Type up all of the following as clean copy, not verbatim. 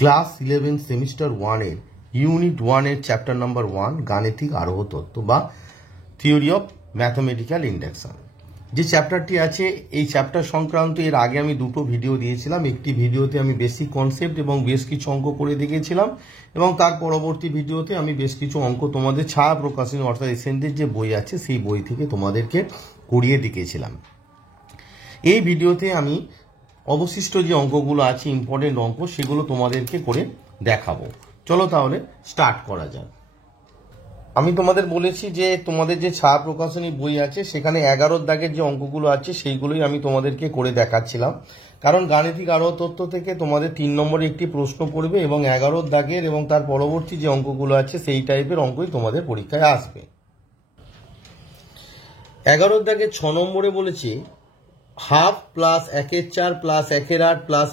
Class 11 semester 1 এর unit 1 এর chapter number 1 গাণিতিক আরোহ তত্ত্ব বা থিওরি অফ ম্যাথমেটিক্যাল ইন্ডাকশন। যে চ্যাপ্টারটি আছে এই চ্যাপ্টার সংক্রান্ত এর আগে আমি দুটো ভিডিও দিয়েছিলাম। একটি ভিডিওতে আমি বেসিক কনসেপ্ট এবং বেশ কিছু অঙ্ক করে দেখিয়েছিলাম এবং তার পরবর্তী ভিডিওতে আমি বেশ কিছু অঙ্ক তোমাদের ছায়া প্রকাশনী অর্থাৎ এসএনডির যে বই আছে সেই বই থেকে তোমাদেরকে করিয়ে দেখিয়েছিলাম। এই ভিডিওতে আমি অবশিষ্ট যে অঙ্কগুলো আছে ইম্পর্টেন্ট অঙ্ক সেগুলো তোমাদেরকে করে দেখাবো। চলো তাহলে স্টার্ট করা যাক। আমি তোমাদের বলেছি যে তোমাদের যে ছায়া প্রকাশনী বই আছে সেখানে 11 দাগের যে অঙ্কগুলো আছে সেইগুলোই আমি তোমাদেরকে করে দেখাচ্ছিলাম, কারণ গাণিতিক আরোহ তত্ত্ব থেকে তোমাদের 3 নম্বরে একটি প্রশ্ন পড়বে এবং 11 দাগের এবং তার পরবর্তী যে অঙ্কগুলো আছে সেই টাইপের অঙ্কই তোমাদের পরীক্ষায় আসবে। 11 দাগের 6 নম্বরে বলেছি half plus 1/4 plus 1/8 plus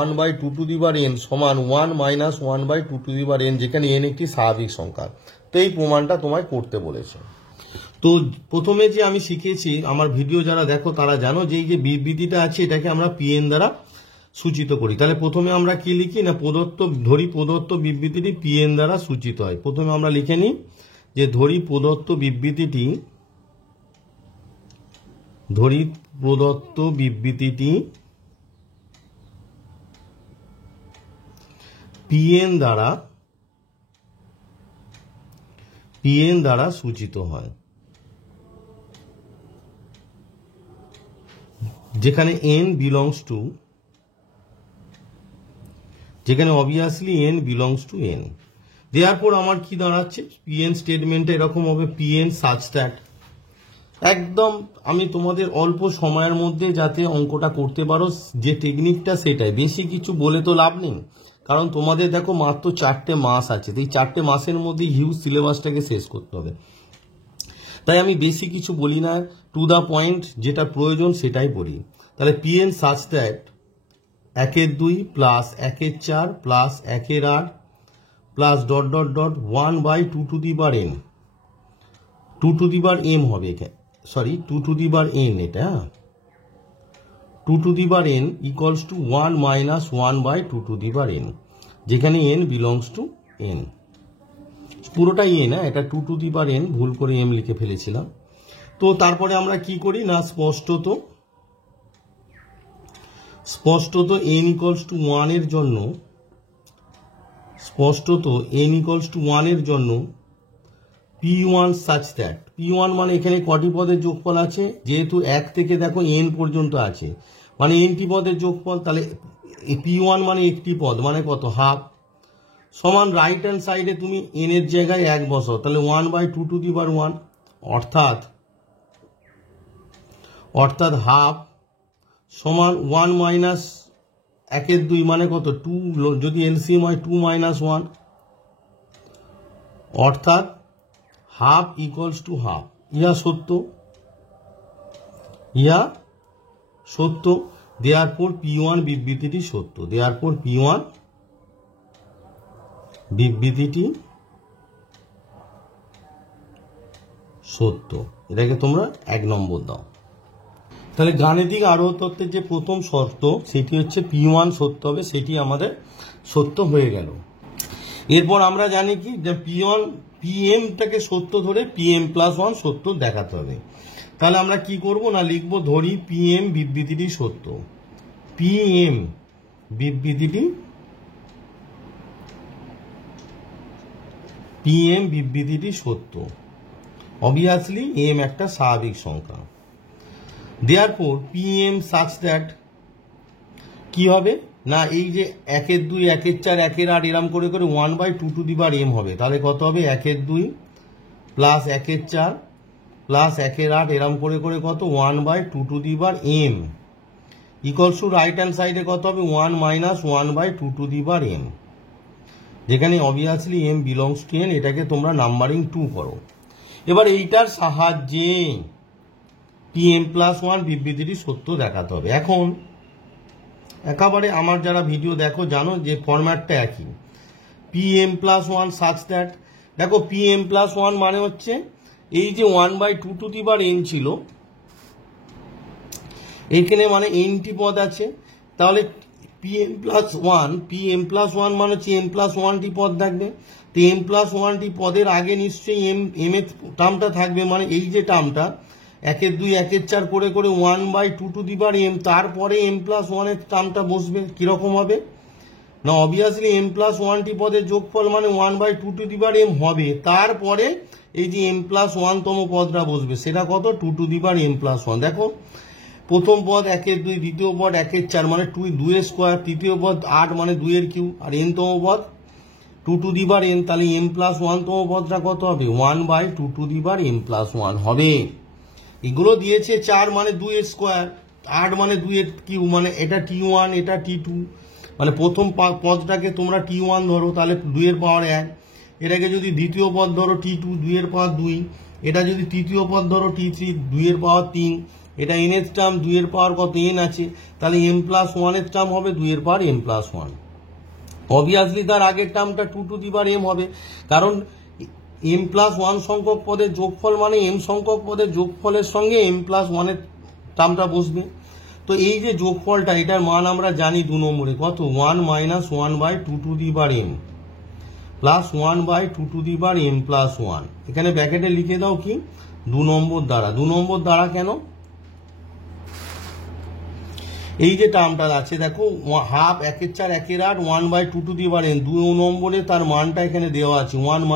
(1 by 2 to the power n সমান 1 minus 1 by 2 to the power n, যেখানে n একটি স্বাভাবিক সংখ্যা। তো এই প্রমাণটা তোমায় করতে বলেছে। তো প্রথমে যে আমি শিখেছি, আমার ভিডিও যারা দেখো তারা জানো যে এই যে বিবৃতিটা আছে এটাকে আমরা pn দ্বারা সূচিত করি। তাহলে প্রথমে আমরা কি লিখি না, প্রদত্ত বিবৃতিটি pn দ্বারা সূচিত হয়। প্রথমে আমরা লিখে নিই যে প্রদত্ত বিবৃতিটি pn দ্বারা সূচিত হয়, যেখানে obviously n belongs to n। therefore আমার কি দাঁড়াচ্ছে, pn স্টেটমেন্টে এরকম হবে pn such that, একদম আমি তোমাদের অল্প সময়ের মধ্যে যাতে অঙ্কটা করতে পারো যে টেকনিকটা সেটাই, বেশি কিছু বলে তো লাভ নেই, কারণ তোমাদের দেখো মাত্র 4টে মাস আছে। এই 4টে মাসের মধ্যে হিউজ সিলেবাসটাকে শেষ করতে হবে, তাই আমি বেশি কিছু বলি না, টু দা পয়েন্ট যেটা প্রয়োজন সেটাই বলি। তাহলে pn such that 1/2 plus 1/4 plus 1/8 plus (1 by 2 to the power n 2 to the power m হবে এখানে, sorry 2 to the power n, এটা 2 to the power n equals to 1 minus 1 by 2 to the power n, যেখানে n belongs to n। পুরোটাই n, এটা 2 to the power n, ভুল করে m লিখে ফেলেছিলাম। তো তারপরে আমরা কি করি না, স্পষ্টত n ইকুয়ালস টু 1 এর জন্য p1 such that, p1 মানে এখানে কটি পদের যোগফল আছে, যেহেতু 1 থেকে দেখো n পর্যন্ত আছে মানে nটি পদের যোগফল, তাহলে p1 মানে একটি পদ মানে কত, হাফ, সমান রাইট হ্যান্ড সাইডে তুমি n এর জায়গায় 1 বসাও, তাহলে 1 বাই 2 টু দি পাওয়ার 1, অর্থাৎ হাফ সমান 1 মাইনাস 1/2 মানে কত 2, যদি এলসিএম হয় 2 মাইনাস 1, অর্থাৎ হাফ ইকুয়ালস টু হাফ। ইহা সত্য, দেয়ারফর p1 বিবৃতিটি সত্য, এটাকে তোমরা 1 নম্বর দাও। তাহলে গাণিতিক আরোহ তত্ত্বের যে প্রথম শর্ত সেটি হচ্ছে p1 সত্য হবে, সেটি আমাদের সত্য হয়ে গেল। এরপর আমরা জানি কি যে pmটাকে সত্য ধরে pm প্লাস 1 সত্য দেখাতে হবে। তাহলে আমরা কি করব না, লিখবো ধরি pm বিবৃতিটি সত্য, সত্য, অবভিয়াসলি m একটা স্বাভাবিক সংখ্যা। therefore pm such that কি হবে না, এই যে 1/2 1/4 1/8 এরম করে 1 by 2 to the power m হবে, তাহলে কত হবে 1/2 প্লাস 1/4 প্লাস 1/8 এরম করে কত 1 by 2 to the power m equals to right hand সাইডে কত হবে 1 minus 1 by 2 to the power m, যেখানে obviously m belongs to n। এটাকে তোমরা নাম্বারিং 2 করো। এবার এইটার সাহায্যে pm প্লাস 1 বিবৃতিটি সত্য দেখাতে হবে। এখন একেবারে আমার যারা ভিডিও দেখো জানো যে ফরম্যাটটা একই, pm প্লাস 1 সাচ দ্যাট, দেখো pm প্লাস 1 মানে হচ্ছে এই যে 1 by 2 to the power n ছিল এইখানে, মানে nটি পদ আছে, তাহলে pm+1 মানে হচ্ছে n+1টি পদ থাকবে। তো m+1টি পদের আগে নিশ্চয়ই m এর টার্মটা থাকবে, মানে এই যে টার্মটা 1 2 1 4 করে করে 1/2m, তারপরে m+1 এর টার্মটা বসবে। কিরকম হবে না, অবভিয়াসলি m+1টি পদের যোগফল মানে 1/2m হবে, তারপরে এই যে m+1 তম পদটা বসবে, সেটা কত 2m+1। দেখো প্রথম পদ 1 2, দ্বিতীয় পদ 1 4 মানে 2 তৃতীয় পদ 8 মানে 2 কিউব, আর n তম পদ 2m, তাহলে m+1 তম পদটা কত হবে 1/2m+1 হবে। এগুলো দিয়েছে 4 মানে 2 8 মানে 2 কিউব, মানে এটা t1 এটা t2, মানে প্রথম পদটাকে তোমরা t1 ধরো তাহলে 2 এটাকে যদি দ্বিতীয় পদ ধরো t2 2, এটা যদি তৃতীয় পদ ধরো t3 2, এটা n এর টার্ম 2 কত n আছে, তাহলে m+1 এর টার্ম হবে 2m+1। অবভিয়াসলি তার আগের টার্মটা 2m হবে, কারণ m+1 সংখ্যক পদের যোগফল মানে m সংখ্যক পদের যোগফলের সঙ্গে m+1 এর টার্মটা বসবে। তো এই যে যোগফলটা, এটার মান আমরা জানি 2 নম্বরে কত 1 - 1/2m প্লাস 1/2m+1। এখানে ব্র্যাকেটে লিখে দাও কি 2 নম্বর দ্বারা। 2 নম্বর দ্বারা কেন, এই যে টার্মটা আছে দেখো হাফ 1 4 1 8 1/2m, 2 নম্বরে তার মানটা এখানে দেওয়া আছে 1 -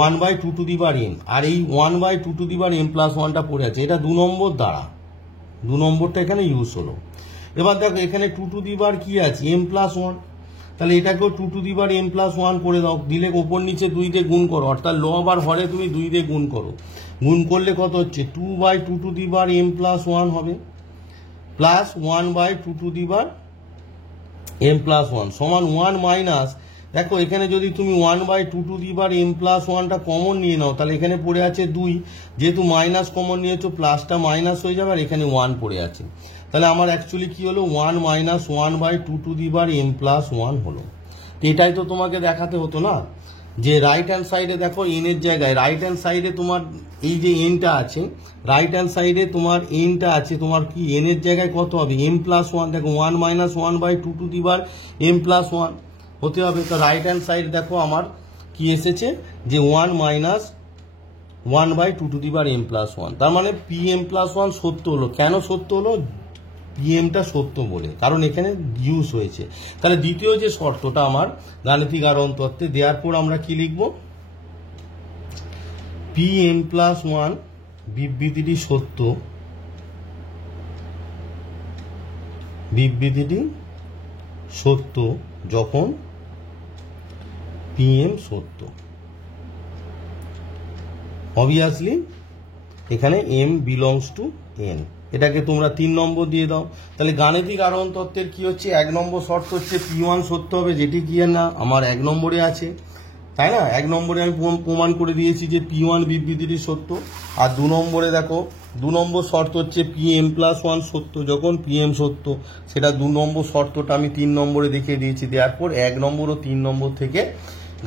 1/2m, আর এই 1/2m+1টা পড়ে আছে, এটা 2 নম্বর দ্বারা, 2 নম্বরটা এখানে ইউজ হলো। এবার দেখো এখানে 2 কি আছে m+1, তাহলে এটাকেও 2m+1 করে দাও, দিলে ওপর নিচে 2 দিয়ে গুণ করো, অর্থাৎ লব আর হরে তুমি 2 দিয়ে গুণ করো, গুণ করলে কত হচ্ছে 2/2m+1 হবে প্লাস 1/2m+1 সমান 1 মাইনাস, দেখো এখানে যদি তুমি 1/2m+1টা কমন নিয়ে নাও, তাহলে এখানে পড়ে আছে 2, যেহেতু মাইনাস কমন নিয়েছো প্লাসটা মাইনাস হয়ে যাবে, আর এখানে 1 পড়ে আছে, তাহলে আমার অ্যাকচুয়ালি কি হলো 1 - 1/2m+1 হলো। এটাই তো তোমাকে দেখাতে হতো না, যে রাইট হ্যান্ড সাইডে দেখো এন এর জায়গায় রাইট হ্যান্ড সাইডে তোমার এই যে এনটা আছে, রাইট হ্যান্ড সাইডে তোমার এনটা আছে, তোমার কি এন এর জায়গায় কত হবে m+1, দেখো 1 - 1/2m+1 হতে হবে। তো রাইট হ্যান্ড সাইড দেখো আমার কি এসেছে যে 1 - 1/2m+1, তার মানে pm+1 সত্য হলো। কেন সত্য হলো, পিএমটা সত্য বলে, কারণ এখানে ইউজ হয়েছে। তাহলে দ্বিতীয় যে শর্তটা আমার গাণিতিক আরোহণ তত্ত্বে দেওয়ার পর আমরা কি লিখব, pm+1 বিবৃতিটি সত্য, বিবৃতিটি সত্য যখন পিএম সত্য। অবভিয়াসলি এখানে m বিলংস টু n, এটাকে তোমরা 3 নম্বর দিয়ে দাও। তাহলে গাণিতিক আরোহণ তত্ত্বের কি হচ্ছে, 1 নম্বর শর্ত হচ্ছে p1 সত্য হবে, যেটি কি না আমার 1 নম্বরে আছে, তাই না, 1 নম্বরে আমি প্রমাণ করে দিয়েছি যে p1 বিবৃতিটি সত্য। আর 2 নম্বরে দেখো 2 নম্বর শর্ত হচ্ছে pm+1 সত্য যখন pm সত্য, সেটা 2 নম্বর শর্তটা আমি 3 নম্বরে দেখিয়ে দিয়েছি। দেওয়ার পর 1 নম্বর ও 3 নম্বর থেকে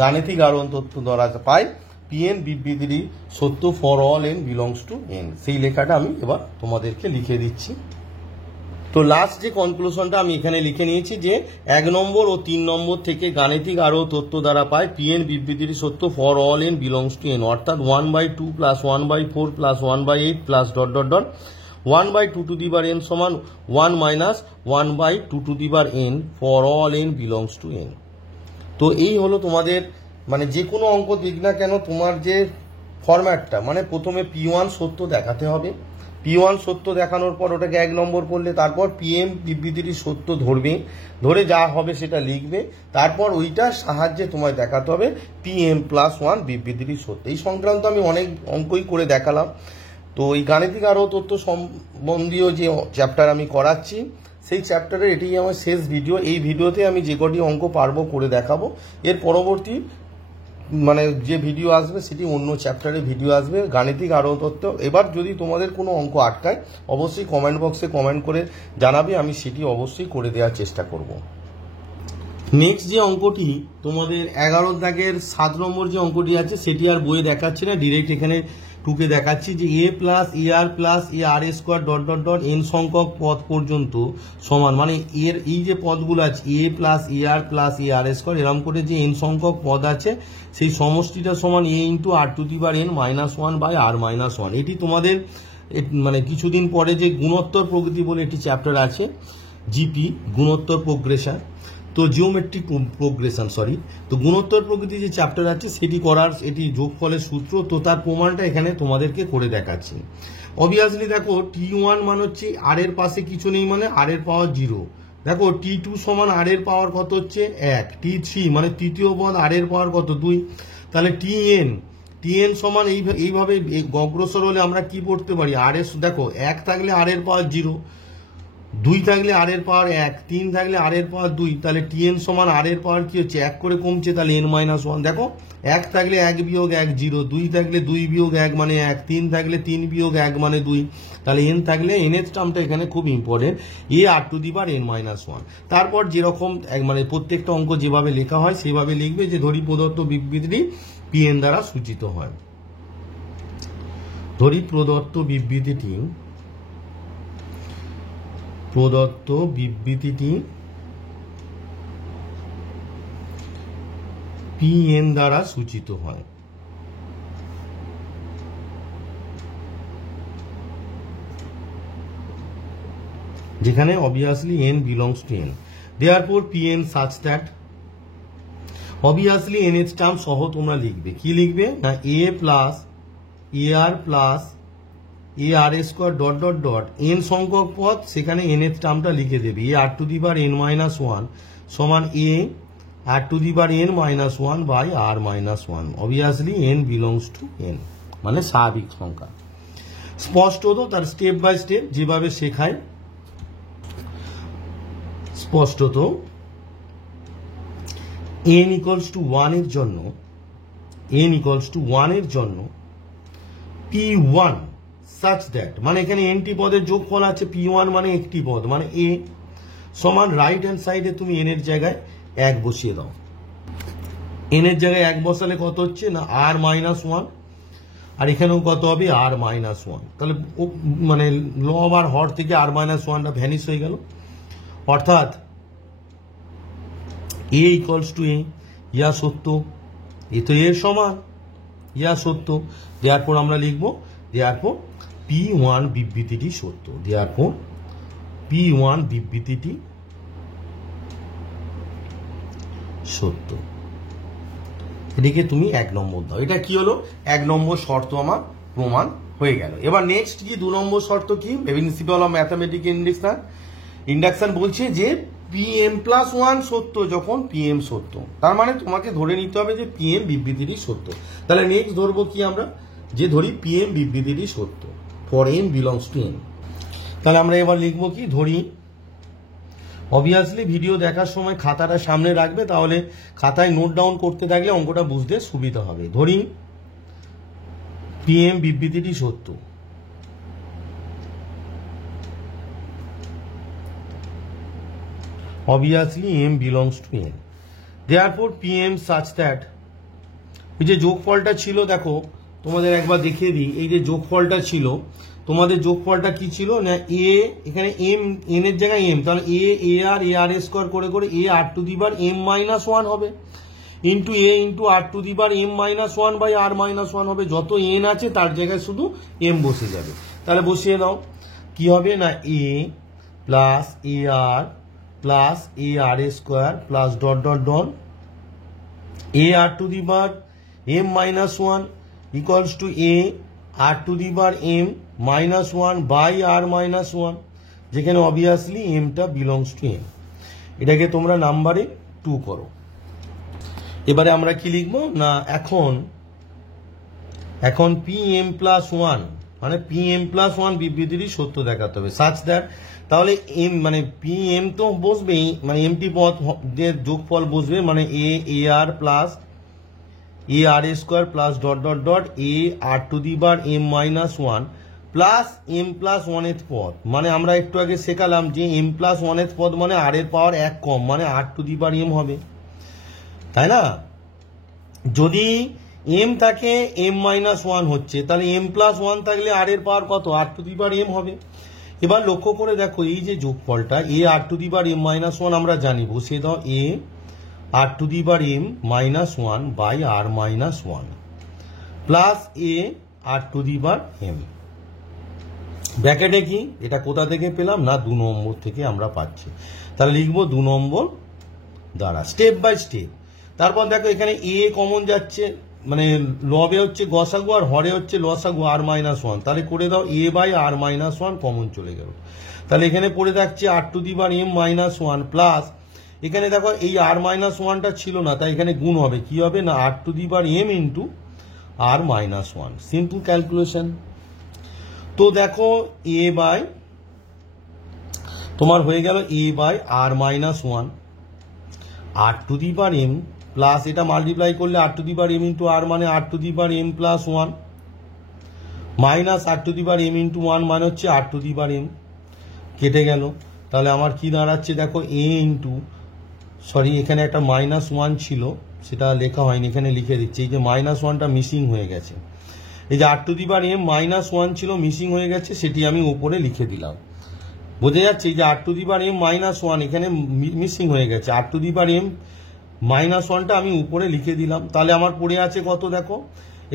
গাণিতিক আরোহণ তত্ত্ব ধরা পাই pn বিবৃতিটি সত্য for all n belongs to n। সেই লেখাটা আমি এবার তোমাদেরকে লিখে দিচ্ছি। তো লাস্ট যে কনক্লুশনটা আমি এখানে লিখে নিয়েছি যে 1 নম্বর ও 3 নম্বর থেকে গাণিতিক আরোহণ তত্ত্ব দ্বারা পাই pn বিবৃতিটি সত্য for all n belongs to n, অর্থাৎ 1/2 প্লাস 1/4 প্লাস 1/8 প্লাস ... 1/2m সমান 1 minus 1/2m for all n belongs to n। তো এই হলো তোমাদের, মানে যে কোনো অঙ্ক দিক না কেন তোমার যে ফরম্যাটটা, মানে প্রথমে p1 সত্য দেখাতে হবে, p1 সত্য দেখানোর পর ওটাকে 1 নম্বর করলে, তারপর pm বিবৃতিটি সত্য ধরবে, ধরে যা হবে সেটা লিখবে, তারপর ওইটার সাহায্যে তোমায় দেখাতে হবে pm+1 বিবৃতিটি সত্য। এই সংক্রান্ত আমি অনেক অঙ্কই করে দেখালাম। তো এই গাণিতিক আরোহণ তত্ত্ব সম্বন্ধীয় যে চ্যাপ্টার আমি করাচ্ছি, সেই চ্যাপ্টারের এটি আমার শেষ ভিডিও। এই ভিডিওতে আমি যে কটি অঙ্ক পারবো করে দেখাবো, এর পরবর্তী মানে যে ভিডিও আসবে সেটি অন্য চ্যাপ্টারে ভিডিও আসবে গাণিতিক আরোহণ তত্ত্ব। এবার যদি তোমাদের কোনো অঙ্ক আটকায় অবশ্যই কমেন্ট বক্সে কমেন্ট করে জানাবে, আমি সেটি অবশ্যই করে দেওয়ার চেষ্টা করব। নেক্সট যে অঙ্কটি তোমাদের 11 দাগের 7 নম্বর যে অঙ্কটি আছে সেটি আর বইয়ে দেখাচ্ছে না, ডিরেক্ট এখানে টুকে দেখাচ্ছি যে a plus a r plus a r square dot dot dot n সংখ্যক পদ পর্যন্ত সমান, মানে এর এই যে পদগুলো আছে এ plus a r plus a r square এরকম করে যে এন সংখ্যক পদ আছে সেই সমষ্টিটা সমান a into r to the power n minus one by r minus one. এটি তোমাদের মানে কিছুদিন পরে যে গুণোত্তর প্রকৃতি বলে একটি চ্যাপ্টার আছে জিপি গুণোত্তর প্রোগ্রেশন, তো জিওমেট্রিক প্রোগ্রেশন সরি, তো গুণোত্তর প্রকৃতি যে চ্যাপ্টার আছে সেটি করার এটি যোগফলের সূত্র, তো তার প্রমাণটা এখানে তোমাদেরকে করে দেখাচ্ছি। অবভিয়াসলি দেখো T1 মানে হচ্ছে আর এর পাশে কিছু নেই মানে আর এর পাওয়ার 0, দেখো T2 সমান আর এর পাওয়ার কত হচ্ছে 1, T3 মানে তৃতীয় পদ আর এর পাওয়ার কত 2, তাহলে টিএন সমান এইভাবে অগ্রসর হলে আমরা কি পড়তে পারি আর এর, দেখো 1 থাকলে আর এর পাওয়ার 0, 2 থাকলে আর এর পাওয়ার 1, 3 থাকলে আর এর পাওয়ার 2, তাহলে টিএন সমান আর এর পাওয়ার কি হচ্ছে 1 করে কমছে, তাহলে এন মাইনাস 1। দেখো 1 থাকলে 1 বিয়োগ 1 0, 2 থাকলে 2 বিয়োগ 1 মানে 1, 3 থাকলে 3 বিয়োগ 1 মানে 2, তাহলে এন থাকলে এন এর টার্মটা এখানে খুব important, a r to the power n minus 1। তারপর যেরকম মানে প্রত্যেকটা অঙ্ক যেভাবে লেখা হয় সেভাবে লিখবে যে ধরি প্রদত্ত বিবৃতিটি পিএন দ্বারা সূচিত হয়। ধরি প্রদত্ত বিবৃতিটি পিএন দ্বারা সূচিত হয়। যেখানে obviously n belongs to n, therefore pn such that obviously n এর টার্ম সহ তোমরা লিখবে, কি লিখবে না a plus a r plus a r square dot dot dot n সংখ্যক পদ, সেখানে এন এর টার্মটা লিখে দেবে a r to the power n minus 1 সমান a r to the power n minus 1 by r minus 1। Obviously n belongs to n মানে স্বাভাবিক সংখ্যা। স্পষ্ট তো তার স্টেপ বাই স্টেপ যেভাবে শেখায় স্পষ্টত n ইকুয়ালস টু 1 এর জন্য P1 such that, মানে এখানে nটি পদের যোগফল আছে, P1 মানে একটি পদ মানে a সমান রাইট হ্যান্ড সাইডে তুমি n এর জায়গায় 1 বসিয়ে দাও, n এর জায়গায় 1 বসালে কত হচ্ছে না r মাইনাস 1, আর এখানেও কত হবে r মাইনাস 1, তাহলে মানে লব আর হর থেকে r মাইনাস 1টা ভ্যানিশ হয়ে গেল, অর্থাৎ a ইকুয়ালস টু a, ইয়া সত্য, এ তো এর সমান, ইয়া সত্য, দেয়ারপর আমরা লিখবো দেয়ারপর P1 বিবৃতিটি সত্য, দেয়ারপর P1 বিবৃতিটি সত্য। এদিকে তুমি 1 নম্বর দাও, এটা কি হলো 1 নম্বর শর্ত আমার প্রমাণ হয়ে গেল। এবার নেক্সট কি 2 নম্বর শর্ত কি, প্রিন্সিপাল অফ ম্যাথমেটিক্যাল ইন্ডাকশন বলছে যে Pm প্লাস 1 সত্য যখন Pm সত্য, তার মানে তোমাকে ধরে নিতে হবে যে Pm বিবৃতিটি সত্য। তাহলে নেক্সট ধরবো কি আমরা, যে ধরি Pm বিবৃতিটি সত্য for m belongs to n। তাহলে আমরা এবার লিখবো কি, ধরি অবভিয়াসলি ভিডিও দেখার সময় খাতাটা সামনে রাখবে, তাহলে খাতায় নোট ডাউন করতে থাকলে অঙ্কটা বুঝতে সুবিধা হবে। ধরি Pm বিবৃতিটি সত্য, obviously m belongs to n, therefore Pm such that, এই যে যোগফলটা ছিল দেখো তোমাদের একবার দেখিয়ে দিই, এই যে যোগফলটা ছিল তোমাদের যোগফলটা কি ছিল না a, এখানে m n এর জায়গায় m, তাহলে a আর স্কোয়ার করে করে a R to the power m minus 1 হবে into a into r to the power m minus 1 by r minus 1 হবে, যত n আছে তার জায়গায় শুধু m বসে যাবে। তাহলে বসিয়ে দাও, কি হবে না a plus a r plus a r square plus dot dot dot a r to the power m minus 1 equals to a R to the power m minus 1 by r minus 1, যেখানে অবভিয়াসলি mটা belongs to m। এটাকে তোমরা নাম্বারে 2 করো। এবারে আমরা কি লিখবো না এখন Pm প্লাস 1 মানে Pm প্লাস 1 বিবৃতিটি সত্য দেখাতে হবে সাচ দ্যাট, তাহলে m মানে Pm তো বসবেই, মানে এমটি পদ যে যোগফল বসবে মানে a r plus a r square plus dot dot dot a r to the power m minus 1 plus m plus 1th পদ, মানে আমরা একটু আগে শেখালাম যে m প্লাস 1th পদ মানে আর এর পাওয়ার 1 কম মানে r to the power m হবে, তাই না। যদি এম থাকে এম মাইনাস ওয়ান হচ্ছে, তাহলে এম প্লাস ওয়ান থাকলে আর এর পাওয়ার কত, আর টু দি পাওয়ার এম হবে। এবার লক্ষ্য করে দেখো এই যে যোগফলটা a r to the power m minus one আমরা জানি, বসিয়ে দাও a r to the power m minus one by r minus one plus a r to the power m. ব্র্যাকেটে কি এটা কোথা থেকে পেলাম না 2 নম্বর থেকে আমরা পাচ্ছি, তাহলে লিখবো 2 নম্বর দ্বারা স্টেপ বাই স্টেপ। তারপর দেখো এখানে এ কমন যাচ্ছে, মানে লবে হচ্ছে গসাগু আর হরে হচ্ছে লসাগু আর মাইনাস ওয়ান, তাহলে করে দাও a by r minus one common চলে গেল, তাহলে এখানে পড়ে থাকছে r to the power m minus one plus এখানে দেখো এই আর মাইনাস ওয়ানটা ছিল না, তাই এখানে গুণ হবে, কি হবে না r to the power m into r minus one, simple calculation. তো দেখো এ বাই তোমার হয়ে গেল a by r minus one r to the power m plus এটা মাল্টিপ্লাই করলে r to the power m into r মানে r to the power m plus one minus r to the power m into one মানে হচ্ছে আর to the power M, কেটে গেল। তাহলে আমার কি দাঁড়াচ্ছে দেখো এ ইন্টু সরি এখানে একটা মাইনাস ওয়ান ছিল সেটা লেখা হয়নি, এখানে লিখে দিচ্ছি, এই যে মাইনাস ওয়ানটা মিসিং হয়ে গেছে, এই যে r to the power m minus one ছিল মিসিং হয়ে গেছে, সেটি আমি উপরে লিখে দিলাম। বোঝা যাচ্ছে এই যে r to the power m minus one এখানে মিসিং হয়ে গেছে, r to the power m minus ওয়ানটা আমি উপরে লিখে দিলাম। তাহলে আমার পড়ে আছে কত দেখো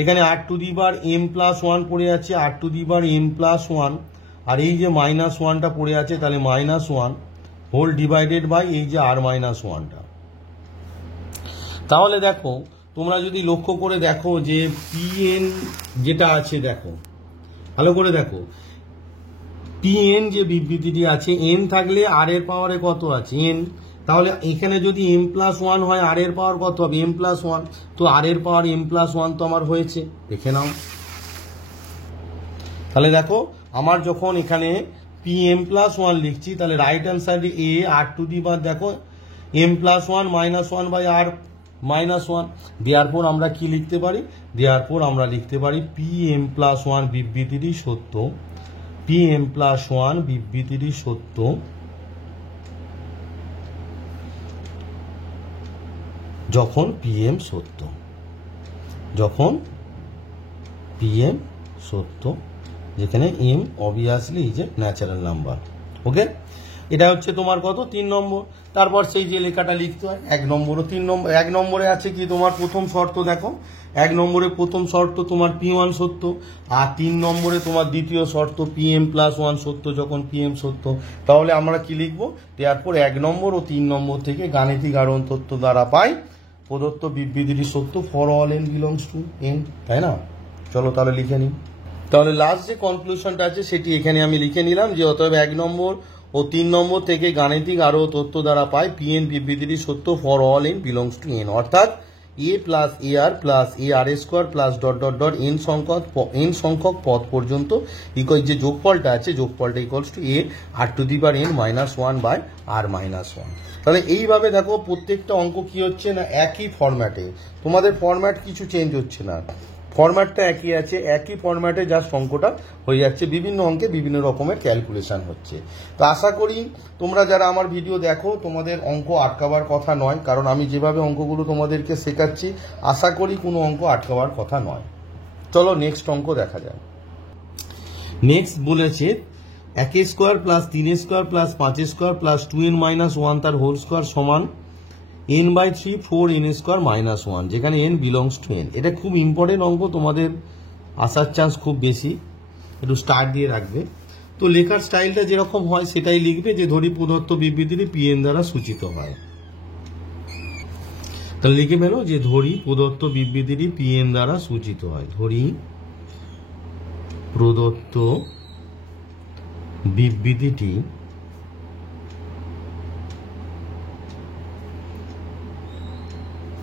এখানে r to the power m plus one পড়ে আছে, r to the power m plus one আর এই যে মাইনাস ওয়ানটা পড়ে আছে, তাহলে minus one whole divided by এই যে আর মাইনাস ওয়ানটা। তাহলে দেখো তোমরা যদি লক্ষ্য করে দেখো যে পিএন যেটা আছে দেখো ভালো করে দেখো পিএন যে বিবৃতিটি আছে এন থাকলে আর এর পাওয়ারে কত আছে এন, তাহলে এখানে যদি এম প্লাস ওয়ান হয় আর এর পাওয়ার কত হবে এম প্লাস ওয়ান, তো আর এর পাওয়ার এম প্লাস ওয়ান তো আমার হয়েছে, দেখে নাও। তাহলে দেখো আমার যখন এখানে পি এম প্লাস ওয়ান লিখছি তাহলে রাইট হ্যান্ড সাইডে এ আর টু দি পাওয়ার দেখো m plus one minus one by r minus one, দেওয়ার পর আমরা কি লিখতে পারি, দেওয়ার পর আমরা লিখতে পারি পি এম প্লাস ওয়ান বিবৃতিটি সত্য, পি এম প্লাস ওয়ান বিবৃতিটি সত্য যখন পিএম সত্য, যখন পিএম সত্য, যেখানে m obviously is a natural number. Okay, এটা হচ্ছে তোমার কত 3 নম্বর। তারপর সেই যে লেখাটা লিখতে হয় 1 নম্বর ও 3 নম্বর। 1 নম্বরে আছে কি তোমার প্রথম শর্ত দেখো 1 নম্বরে প্রথম শর্ত তোমার P1 সত্য, আর 3 নম্বরে তোমার দ্বিতীয় শর্ত PM প্লাস 1 সত্য যখন PM সত্য। তাহলে আমরা কি লিখবো, তারপর 1 নম্বর ও 3 নম্বর থেকে গাণিতিক আরোহণ তত্ত্ব দ্বারা পাই প্রদত্ত বিবৃতিটি সত্য for all n belongs to n, তাই না? চলো তাহলে লিখে নিই। তাহলে লাস্ট যে কনক্লুশনটা আছে সেটি এখানে আমি লিখে নিলাম যে অতএব 1 নম্বর ও 3 নম্বর থেকে গাণিতিক আরোহ তত্ত্ব দ্বারা পাই পিএন বিবৃতিটি সত্য for all n belongs to n, অর্থাৎ a plus ar plus ar square plus dot dot dot n সংখ্যক পদ পর্যন্ত ইকুয়াল যে যোগফলটা আছে যোগফলটা equals to a R to the power n minus 1 by r minus 1। তাহলে এইভাবে দেখো প্রত্যেকটা অঙ্ক কি হচ্ছে না একই ফরম্যাটে, তোমাদের ফরম্যাট কিছু চেঞ্জ হচ্ছে না, ফরম্যাটটা একই আছে, একই ফরম্যাটে জাস্ট অঙ্কটা হয়ে যাচ্ছে, বিভিন্ন অঙ্কে বিভিন্ন রকমের ক্যালকুলেশন হচ্ছে। তো আশা করি তোমরা যারা আমার ভিডিও দেখো তোমাদের অঙ্ক আটকাবার কথা নয়, কারণ আমি যেভাবে অঙ্কগুলো তোমাদেরকে শেখাচ্ছি আশা করি কোনো অঙ্ক আটকাবার কথা নয়। চলো নেক্সট অঙ্ক দেখা যায়। নেক্সট বলেছে 1 square plus 3 square plus 5 square plus 2n minus 1 তার হোল স্কোয়ার সমান n/3 4n স্কোয়ার মাইনাস 1, যেখানে n বিলংস টু n। এটা খুব ইম্পর্টেন্ট অঙ্ক, তোমাদের আসার চান্স খুব বেশি, একটু স্টার্ট দিয়ে রাখবে। তো লেখার স্টাইলটা যেরকম হয় সেটাই লিখবে যে ধরি প্রদত্ত বিবৃতিটি pn দ্বারা সূচিত হয়। তাহলে লিখে ফেলো যে ধরি প্রদত্ত বিবৃতিটি pn দ্বারা সূচিত হয়, ধরি প্রদত্ত বিবৃতিটি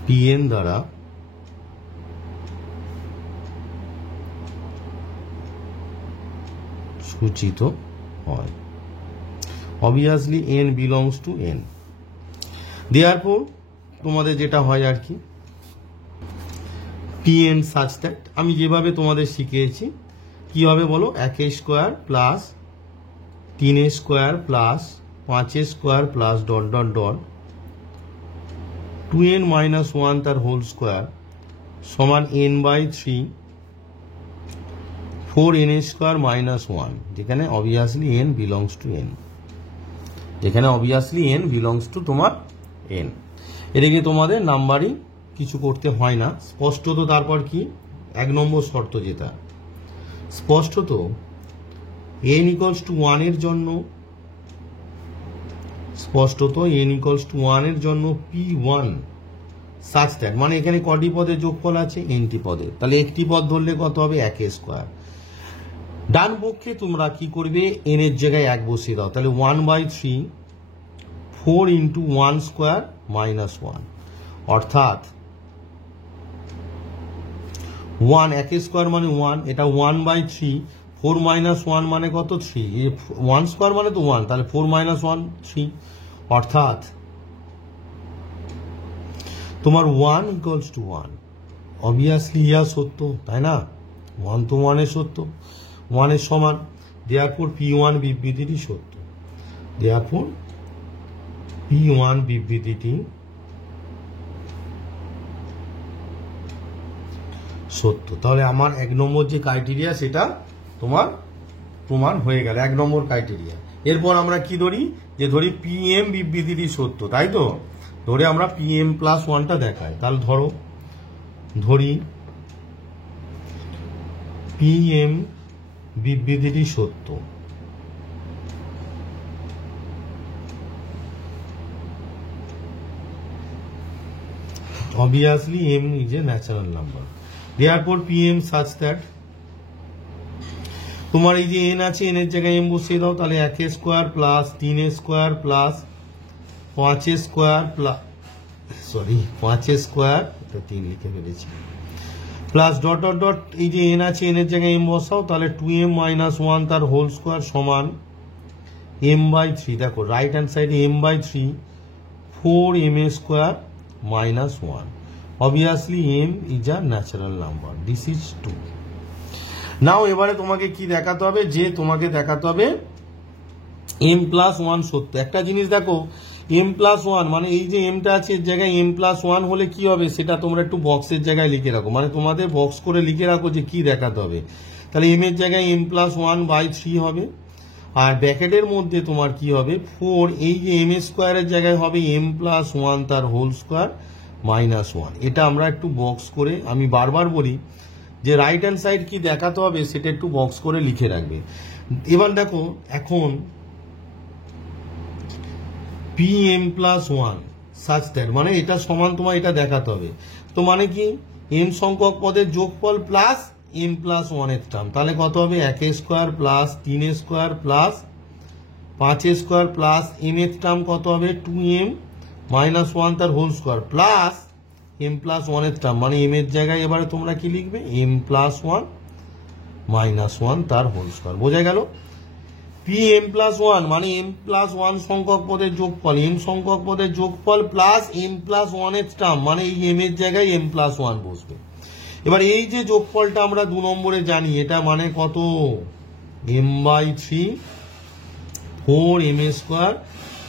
pn দ্বারা সূচিত হয়। Obviously n belongs to n। Therefore তোমাদের যেটা হয় আর কি pn সাচ দ্যাট আমি যেভাবে তোমাদের শিখিয়েছি কি হবে বলো, 1 square plus 3 square plus 5 square plus dot dot dot 2n minus 1 তার হোল স্কোয়ার সমান n/3 4n² -1, যেখানে obviously n belongs to n, যেখানে অবভিয়াসলি n বিলংস টু তোমার n। এদিকে তোমাদের নাম্বারিং কিছু করতে হয় না, স্পষ্টত। তারপর কি 1 নম্বর শর্ত যেটা স্পষ্টত n = 1 এর জন্য, স্পষ্টত n = 1 এর জন্য p1 such that, মানে এখানে কটি পদের যোগফল আছে? nটি পদের। তাহলে একটি পদ ধরলে কত হবে? 1² ডান পক্ষে তোমরা কি করবে? n এর জায়গায় 1 বসিয়ে দাও। তাহলে 1/3 4 × 1² -1, অর্থাৎ 1 1² মানে 1, এটা 1/3 4 - 1 মানে কত? 3, 1² মানে তো 1, তাহলে 4 - 1 3, অর্থাৎ তোমার 1 = 1। অবভিয়াসলি ইয়া সত্য, তাই না? 1 তো 1 এর সত্য, 1 এর সমান, দেয়ারফর p1 বিবৃতিটি সত্য, দেয়ারফর p1 বিবৃতিটি সত্য। তাহলে আমার 1 নম্বর যে ক্রাইটেরিয়া সেটা তোমার প্রমাণ হয়ে গেল, 1 নম্বর ক্রাইটেরিয়া। এরপর আমরা কি ধরি? যে ধরি pm বিবৃতিটি সত্য, তাই তো? ধরে আমরা pm+1টা দেখাই। তাহলে ধরি pm বিবৃতিটি সত্য, obviously m is a natural number, therefore pm such that, তোমার এই যে n আছে, n এর জায়গায় m বসিয়ে দাও। তাহলে 1² + 3² প্লাস 5² সরি 5² এটা 3 লিখে ফেলেছি, প্লাস ডট ডট ডট, এই যে n আছে, n এর জায়গায় m বসাও। তাহলে 2m - 1 তার হোল স্কোয়ার সমান m/3। দেখো রাইট হ্যান্ড সাইডে m/3 4m² -1, obviously m is a natural number, this is 2। নাও এবারে তোমাকে কি দেখাতে হবে? যে তোমাকে দেখাতে হবে m+1 সত্য। একটা জিনিস দেখো, m+1 মানে এই যে mটা আছে এর জায়গায় m+1 হলে কি হবে সেটা তোমরা একটু বক্সের জায়গায় লিখে রাখো, মানে তোমাদের বক্স করে লিখে রাখো যে কি দেখাতে হবে। তাহলে m এর জায়গায় m+1/3 হবে, আর ব্র্যাকেটের মধ্যে তোমার কি হবে? 4, এই যে m² এর জায়গায় হবে m+1 তার হোল স্কোয়ার -1। এটা আমরা একটু বক্স করে, আমি বারবার বলি যে রাইট হ্যান্ড সাইড কি দেখাতে হবে সেটা একটু বক্স করে লিখে রাখবে। এবার দেখো, এখন pm+1 such that, মানে এটা সমান তোমার এটা দেখাতে হবে। তো মানে কি? n সংখ্যক পদের যোগফল প্লাস m+1 এর টার্ম, তাহলে কত হবে? 1² প্লাস 3² প্লাস 5² প্লাস m এর টার্ম কত হবে? 2m -1 তার হোল স্কোয়ার প্লাস m+1 এর টার্ম, মানে m এর জায়গায় এবারে তোমরা কি লিখবে? m+1 -1 তার হোল স্কোয়ার। বোঝা গেল? pm+1 মানে m+1 সংখ্যক পদের যোগফল, m সংখ্যক পদের যোগফল প্লাস m+1 এর টার্ম, মানে এই m এর জায়গায় m+1 বসবে। এবার এই যে যোগফলটা আমরা 2 নম্বরে জানি, এটা মানে কত? m/3 4m²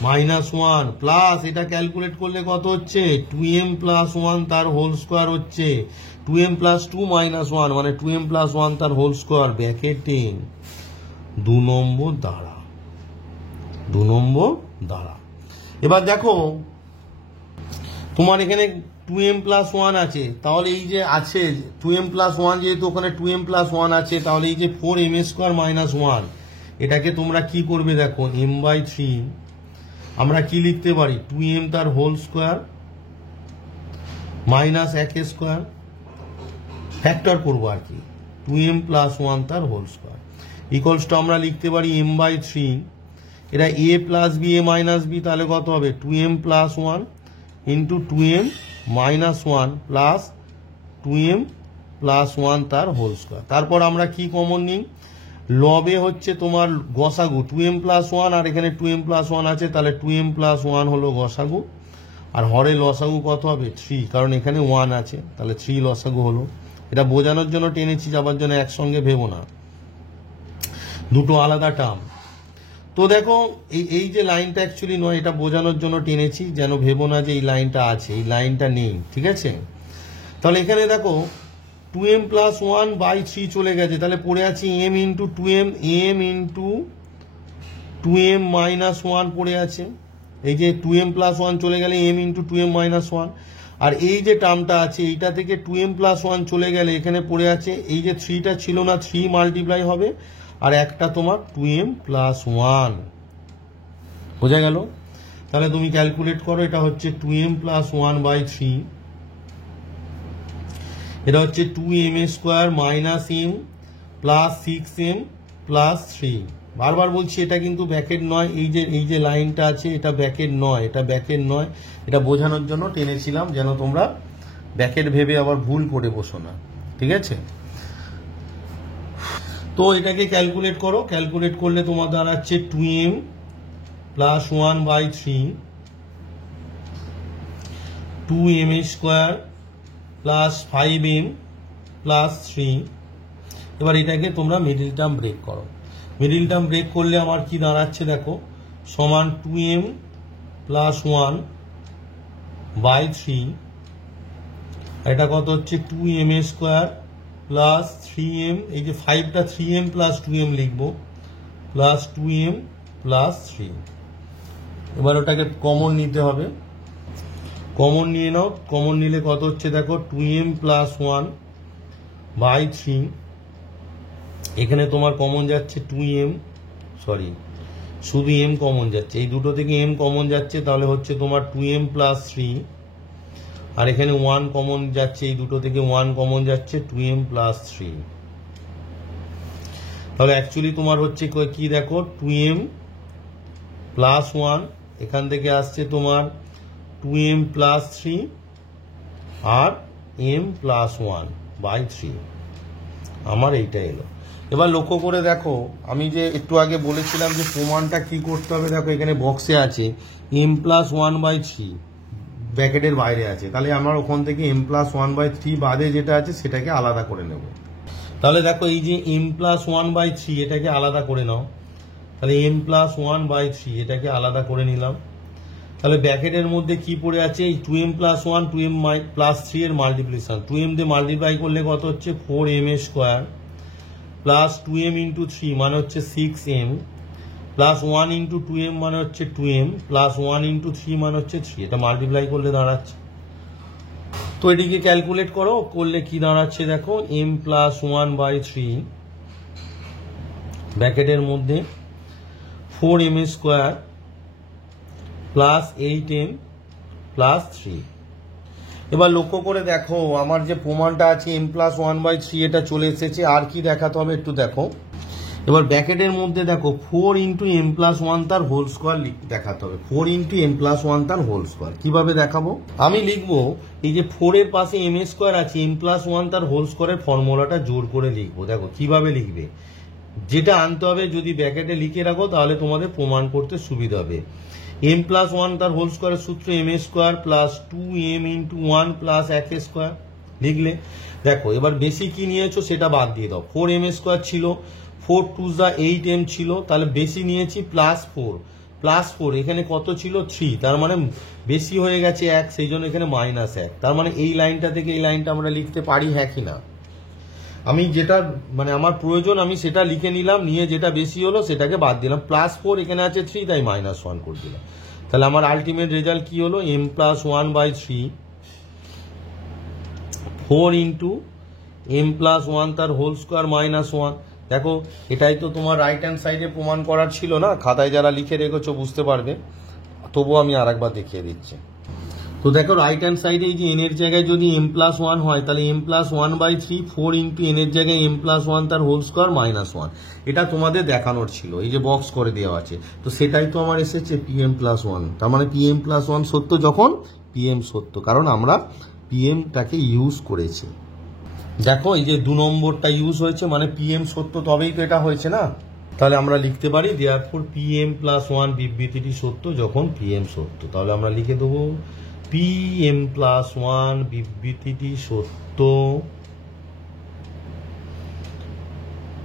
-1 প্লাস এটা ক্যালকুলেট করলে কত হচ্ছে? 2m+1 তার হোল স্কোয়ার হচ্ছে 2m+2 -1, মানে 2m+1 তার হোল স্কোয়ার ব্র্যাকেটে 2 নম্বর দ্বারা, 2 নম্বর দ্বারা। এবার দেখো তোমার এখানে 2m+1 আছে, তাহলে এই যে আছে 2m+1, যেহেতু ওখানে 2m+1 আছে, তাহলে এই যে 4m² -1 এটাকে তোমরা কি করবে? দেখো m/3 আমরা কি লিখতে পারি? 2m তার হোল স্কোয়ার -1² ফ্যাক্টর করবো আর কি, 2m+1 তার হোল স্কোয়ার ইকুয়ালস টু আমরা লিখতে পারি m/3, এটা a plus b a minus b, তাহলে কত হবে? 2m+1 into 2m -1 plus 2m+1 তার হোল স্কোয়ার। তারপর আমরা কি কমন নিই? লবে হচ্ছে তোমার গসাগু 2m+1, আর এখানে 2m+1 আছে, তাহলে 2m+1 হলো গসাগু, আর হরে লসাগু কত হবে? 3, কারণ এখানে 1 আছে, তাহলে 3 লসাগু হলো। এটা বোঝানোর জন্য টেনেছি, যাবার জন্য একসঙ্গে ভেবো না, দুটো আলাদা টার্ম। তো দেখো এই যে লাইনটা অ্যাকচুয়ালি নয়, এটা বোঝানোর জন্য টেনেছি, যেন ভেবো না যে এই লাইনটা আছে, এই লাইনটা নেই, ঠিক আছে? তাহলে এখানে দেখো 2m প্লাস 1/3 চলে গেছে, তাহলে পড়ে আছে m into 2m, m into 2m minus 1 পড়ে আছে। এই যে 2m প্লাস 1 চলে গেলে m ইন্টু 2m মাইনাস 1, আর এই যে টার্মটা আছে এইটা থেকে 2m প্লাস 1 চলে গেলে এখানে পড়ে আছে এই যে 3টা ছিল না, 3 মাল্টিপ্লাই হবে, আর একটা তোমার 2m প্লাস 1, বোঝা গেল? তাহলে তুমি ক্যালকুলেট করো, এটা হচ্ছে 2m প্লাস 1/3, এটা হচ্ছে 2m square minus m plus 6m plus 3। বারবার বলছি এটা কিন্তু ব্যাকেট নয়, এই যে লাইনটা আছে এটা ব্যাকেট নয়, এটা ব্যাকেট নয়, এটা বোঝানোর জন্য টেনেছিলাম যেন তোমরা ব্যাকেট ভেবে আবার ভুল করে বসো না, ঠিক আছে? তো এটাকে ক্যালকুলেট করো, ক্যালকুলেট করলে তোমার দাঁড়াচ্ছে 2m plus 1/3, 2m square plus 5m plus 3। এবার এটাকে তোমরা মিডিল টার্ম ব্রেক করো, মিডিল টার্ম ব্রেক করলে আমার কি দাঁড়াচ্ছে দেখো, সমান 2m প্লাস 1/3, এটা কত হচ্ছে 2m স্কোয়ার প্লাস 3m, এই যে 5টা 3m প্লাস 2m লিখবো, প্লাস 2m প্লাস 3। এবার ওটাকে কমন নিতে হবে, কমন নিয়ে নাও, কমন নিলে কত হচ্ছে দেখো 2m প্লাস 1/3, এখানে তোমার কমন যাচ্ছে 2m, সরি শুধু m কমন যাচ্ছে, এই দুটো থেকে m কমন যাচ্ছে, তাহলে হচ্ছে তোমার 2m প্লাস 3, আর এখানে 1 কমন যাচ্ছে, এই দুটো থেকে 1 কমন যাচ্ছে, 2m প্লাস 3। তাহলে অ্যাকচুয়ালি তোমার হচ্ছে কি দেখো 2m প্লাস 1, এখান থেকে আসছে তোমার 2m প্লাস 3 আর m প্লাস 1/3, আমার এইটা এলো। এবার লক্ষ্য করে দেখো, আমি যে একটু আগে বলেছিলাম যে প্রমাণটা কি করতে হবে, দেখো এখানে বক্সে আছে m প্লাস 1/3 ব্র্যাকেটের বাইরে আছে, তাহলে আমার ওখান থেকে m প্লাস 1/3 বাদে যেটা আছে সেটাকে আলাদা করে নেব। তাহলে দেখো এই যে m প্লাস 1/3 এটাকে আলাদা করে নাও, তাহলে m প্লাস 1/3 এটাকে আলাদা করে নিলাম। তাহলে ব্র্যাকেটের মধ্যে কি পড়ে আছে, এই 2m প্লাস 1 2m প্লাস 3 এর মাল্টিপ্লিকেশন, 2m দিয়ে মাল্টিপ্লাই করলে কত হচ্ছে 4m square plus 2m into 3 মানে হচ্ছে 6m প্লাস 1 ইন্টু 2m মানে হচ্ছে 2m প্লাস 1 ইন্টু 3 মানে হচ্ছে 3, এটা মাল্টিপ্লাই করলে দাঁড়াচ্ছে। তো এটিকে ক্যালকুলেট করো, করলে কি দাঁড়াচ্ছে দেখো m প্লাস 1/3 ব্র্যাকেটের মধ্যে 4m square plus 8m plus 3। এবার লক্ষ্য করে দেখো আমার যে প্রমাণটা আছে m প্লাস 1/3 এটা চলে এসেছে, আর কি দেখাতে হবে একটু দেখো। এবার ব্র্যাকেটের মধ্যে দেখো 4 ইন্টু m প্লাস 1 তার হোল স্কোয়ার দেখাতে হবে, 4 ইন্টু m প্লাস 1 তার হোল স্কোয়ার। কিভাবে দেখাবো, আমি লিখবো এই যে 4 এর পাশে m স্কোয়ার আছে, m প্লাস 1 তার হোল স্কোয়ারের ফর্মুলাটা জোর করে লিখবো। দেখো কিভাবে লিখবে, যেটা আনতে হবে যদি ব্র্যাকেটে লিখে রাখো তাহলে তোমাদের প্রমাণ করতে সুবিধা হবে। m প্লাস 1 তার হোল স্কোয়ারের সূত্র m square plus 2m into 1 plus 1 square লিখলে। দেখো এবার বেশি কি নিয়েছো সেটা বাদ দিয়ে দাও, 4m স্কোয়ার ছিল, 4 2 8m ছিল, তাহলে বেশি নিয়েছি প্লাস 4, প্লাস 4 এখানে কত ছিল 3, তার মানে বেশি হয়ে গেছে 1, সেই জন্য এখানে মাইনাস 1। তার মানে এই লাইনটা থেকে এই লাইনটা আমরা লিখতে পারি, হ্যাঁ কি না? আমি যেটা মানে আমার প্রয়োজন আমি সেটা লিখে নিলাম, নিয়ে যেটা বেশি হলো সেটাকে বাদ দিলাম, প্লাস 4 এখানে আছে 3 তাই মাইনাস 1 করে দিলাম। তাহলে আমার আলটিমেট রেজাল্ট কি হলো, m plus 1/3 4 into m plus 1 তার হোল স্কোয়ার মাইনাস 1। দেখো এটাই তো তোমার রাইট হ্যান্ড সাইডে প্রমাণ করার ছিল না, খাতায় যারা লিখে রেখেছো বুঝতে পারবে, তবুও আমি আরেকবার দেখিয়ে দিচ্ছি। তো দেখো রাইট হ্যান্ড সাইডে এই যে n এর জায়গায় যদি m প্লাস 1 হয় তাহলে m প্লাস 1/3 4 ইন্টু n এর জায়গায় m প্লাস 1 তার হোল স্কোয়ার মাইনাস 1, এটা তোমাদের দেখানোর ছিল, এই যে বক্স করে দেওয়া আছে। তো সেটাই তো আমার এসেছে pm প্লাস 1, তার মানে pm প্লাস 1 সত্য যখন pm সত্য, কারণ আমরা pmটাকে ইউজ করেছি। দেখো এই যে 2 নম্বরটা ইউজ হয়েছে মানে pm সত্য, তবেই তো এটা হয়েছে না। তাহলে আমরা লিখতে পারি দেয়ারফর pm প্লাস 1 বিবৃতিটি সত্য যখন pm সত্য। তাহলে আমরা লিখে দেবো pm প্লাস 1 বিবৃতিটি সত্য,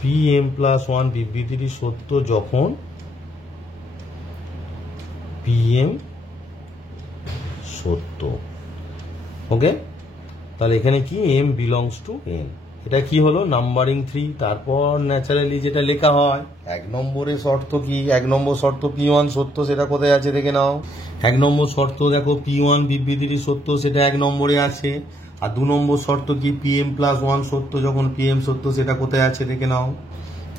pm প্লাস 1 বিবৃতিটি সত্য যখন pm সত্য। ওকে, তাহলে এখানে কি এম বিলংস টু এন, এটা কি হলো নাম্বারিং 3। তারপর ন্যাচারালি যেটা লেখা হয় 1 নম্বরের শর্ত কি, 1 নম্বর শর্ত P1 সত্য, সেটা কোথায় আছে দেখে নাও। 1 নম্বর শর্ত দেখো P1 বিবৃতিটি সত্য, সেটা 1 নম্বরে আছে। আর 2 নম্বর শর্ত কি PM+1 সত্য, যখন PM সত্য সেটা কোথায় আছে দেখে নাও।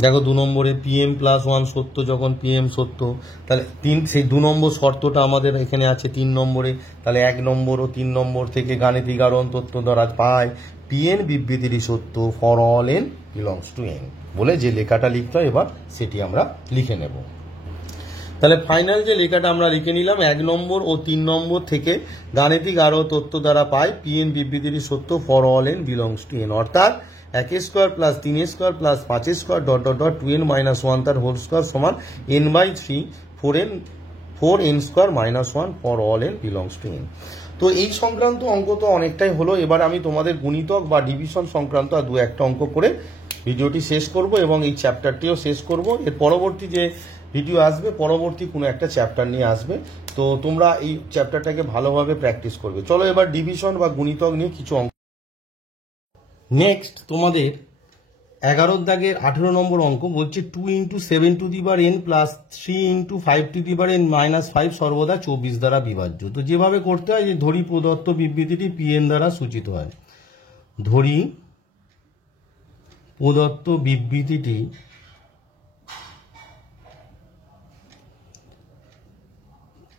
দেখো 2 নম্বরে PM+1 সত্য, যখন PM সত্য, তাহলে সেই 2 নম্বর শর্তটা আমাদের এখানে আছে 3 নম্বরে। তাহলে 1 নম্বর ও 3 নম্বর থেকে গাণিতিক আরোহণ তথ্য ধরা পায় Pn বিবৃতিটি সত্য for all n belongs to n বলে যে লেখাটা লিখতে হয় এবার সেটি আমরা লিখে নেব। তাহলে ফাইনাল যে লেখাটা আমরা লিখে নিলাম 1 নম্বর ও 3 নম্বর থেকে গাণিতিক আরোহণ তথ্য দ্বারা পাই Pn বিবৃতিটি সত্য for all n belongs to n, অর্থাৎ 1² + 3² + 5² ডট ডট ডট 2n - 1 তার হোল স্কয়ার সমান n/3 4n² - 1 for all n belongs to n। তো এই সংক্রান্ত অঙ্ক তো অনেকটাই হলো। এবার আমি তোমাদের গুণিতক বা ডিভিশন সংক্রান্ত আর 2-1টা অঙ্ক করে ভিডিওটি শেষ করব এবং এই চ্যাপ্টারটিও শেষ করব। এর পরবর্তী যে ভিডিও আসবে পরবর্তী কোনো একটা চ্যাপ্টার নিয়ে আসবে, তো তোমরা এই চ্যাপ্টারটাকে ভালোভাবে প্র্যাকটিস করবে। চলো এবার ডিভিশন বা গুণিতক নিয়ে কিছু অঙ্ক। নেক্সট তোমাদের 11 দাগের 18 নম্বর অঙ্ক বলছে 2 × 7n + 3 × 5n - 5 সর্বদা 24 দ্বারা বিভাজ্য। তো যেভাবে করতে হয় যে ধরি প্রদত্ত বিবৃতিটি Pn দ্বারা সূচিত হয়, ধরি প্রদত্ত বিবৃতিটি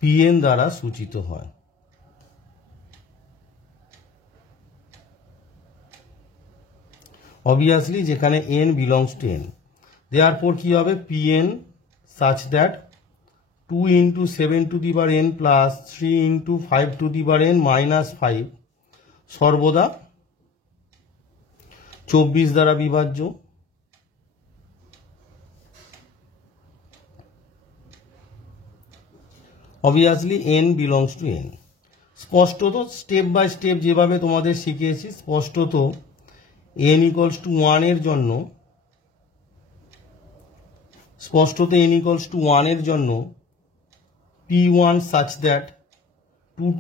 Pn দ্বারা সূচিত হয়। Obviously যেখানে n belongs to n, therefore কি হবে Pn such that 2 × 7n + 3 × 5n - 5 সর্বদা 24 দ্বারা বিভাজ্য। Obviously n belongs to n। স্পষ্টত স্টেপ বাই স্টেপ যেভাবে তোমাদের শিখিয়েছি, স্পষ্টত n = 1 এর জন্য P1 such that 2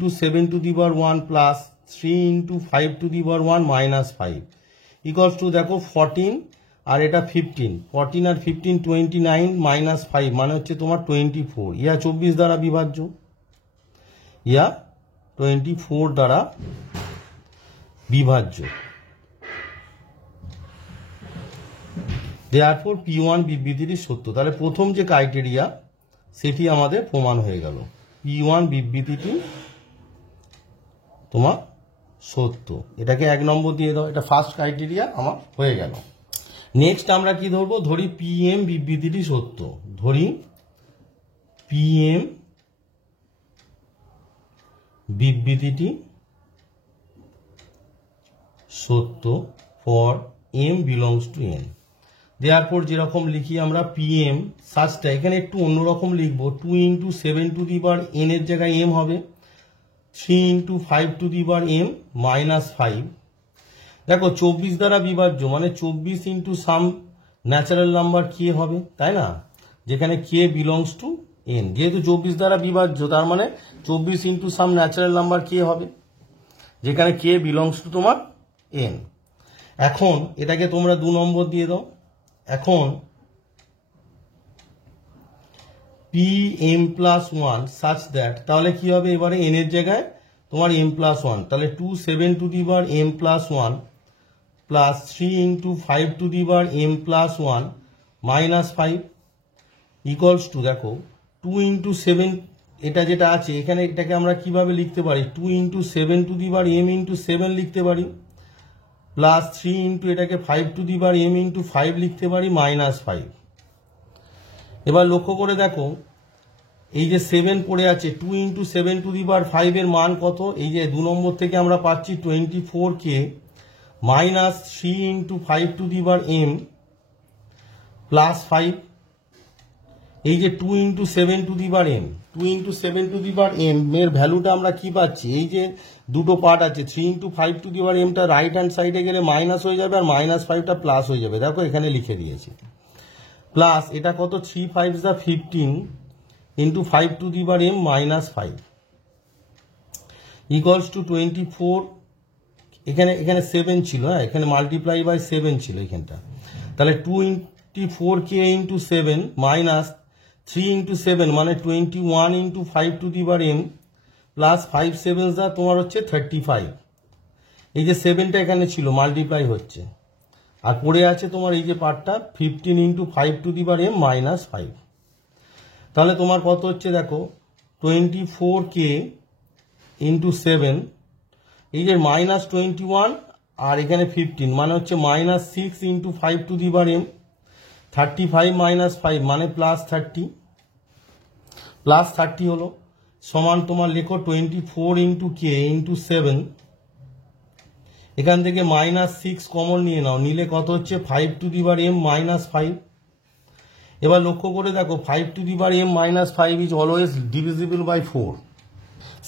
× 7n + 3 × 5n - 5 দেখো 14 আর এটা 15, 14 আর 15 29 - 5 মানে হচ্ছে তোমার 24, ইয়া 24 দ্বারা বিভাজ্য, ইয়া 24 দ্বারা বিভাজ্য। Therefore P1 বিবৃতিটি সত্য। তাহলে প্রথম যে ক্রাইটেরিয়া সেটি আমাদের প্রমাণ হয়ে গেল, P1 বিবৃতিটি তোমার সত্য। এটাকে 1 নম্বর দিয়ে দাও, এটা ফার্স্ট ক্রাইটেরিয়া আমার হয়ে গেল। নেক্সট আমরা কি ধরবো, ধরি PM বিবৃতিটি সত্য, ধরি PM বিবৃতিটি সত্য for m belongs to n। therefore যেরকম লিখি আমরা PM সাচটা এখানে একটু অন্যরকম লিখবো, 2 × 7n এর জায়গায় m হবে, 3 × 5n - 5। দেখো 24 দ্বারা বিভাজ্য মানে 24 × সাম ন্যাচারাল নাম্বার k হবে, তাই না, যেখানে k belongs to n। যেহেতু 24 দ্বারা বিভাজ্য তার মানে 24 × সাম ন্যাচারাল নাম্বার k হবে, যেখানে k belongs to তোমার n। এখন এটাকে তোমরা 2 নম্বর দিয়ে দাও। এখন Pm+1 such that, তাহলে কি হবে এবারে n এর জায়গায় তোমার m+1, তাহলে 2 7m+1 + 3 × 5m+1 - 5 দেখো 2 × 7, এটা যেটা আছে এখানে এটাকে আমরা কিভাবে লিখতে পারি, 2 × 7m × 7 লিখতে পারি, প্লাস 3 × এটাকে 5m × 5 লিখতে পারি -5। এবার লক্ষ্য করে দেখো এই যে 7 পড়ে আছে, 2 × 7m এর মান কত, এই যে 2 নম্বর থেকে আমরা পাচ্ছি 24k -3 × 5m + 5। এই যে 2 × 7m, 2 × 7m এর ভ্যালুটা আমরা কি পাচ্ছি, এই যে দুটো পার্ট আছে 3 × 5m টা রাইট হ্যান্ড সাইডে গেলে মাইনাস হয়ে যাবে আর -5টা প্লাস হয়ে যাবে, দেখো এখানে লিখে দিয়েছি। প্লাস এটা কত 3 5 15 × 5m - 5 24 এখানে এখানে 7 ছিল, হ্যাঁ এখানে মাল্টিপ্লাই বাই 7 ছিল এখানটা, তাহলে 24k ইন্টু 7 মাইনাস 3 ইন্টু 7 মানে 21 into 5 to the power m plus 5 7 যা তোমার হচ্ছে 35। এই যে 7টা এখানে ছিল মাল্টিপ্লাই হচ্ছে, আর পড়ে আছে তোমার এই যে পার্টটা 15 into 5 to the power m minus 5। তাহলে তোমার কত হচ্ছে দেখো 24k ইন্টু 7, এই যে মাইনাস 21 আর এখানে 15 মানে হচ্ছে minus 6 into 5 to the power m, 35 minus 5 মানে প্লাস 30, প্লাস 30 হলো সমান তোমার লেখো 24 ইন্টু k ইন্টু 7, এখান থেকে মাইনাস 6 কমন নিয়ে নাও, নিলে কত হচ্ছে 5 to the power m minus 5। এবার লক্ষ্য করে দেখো 5 to the power m minus 5 is always divisible by 4।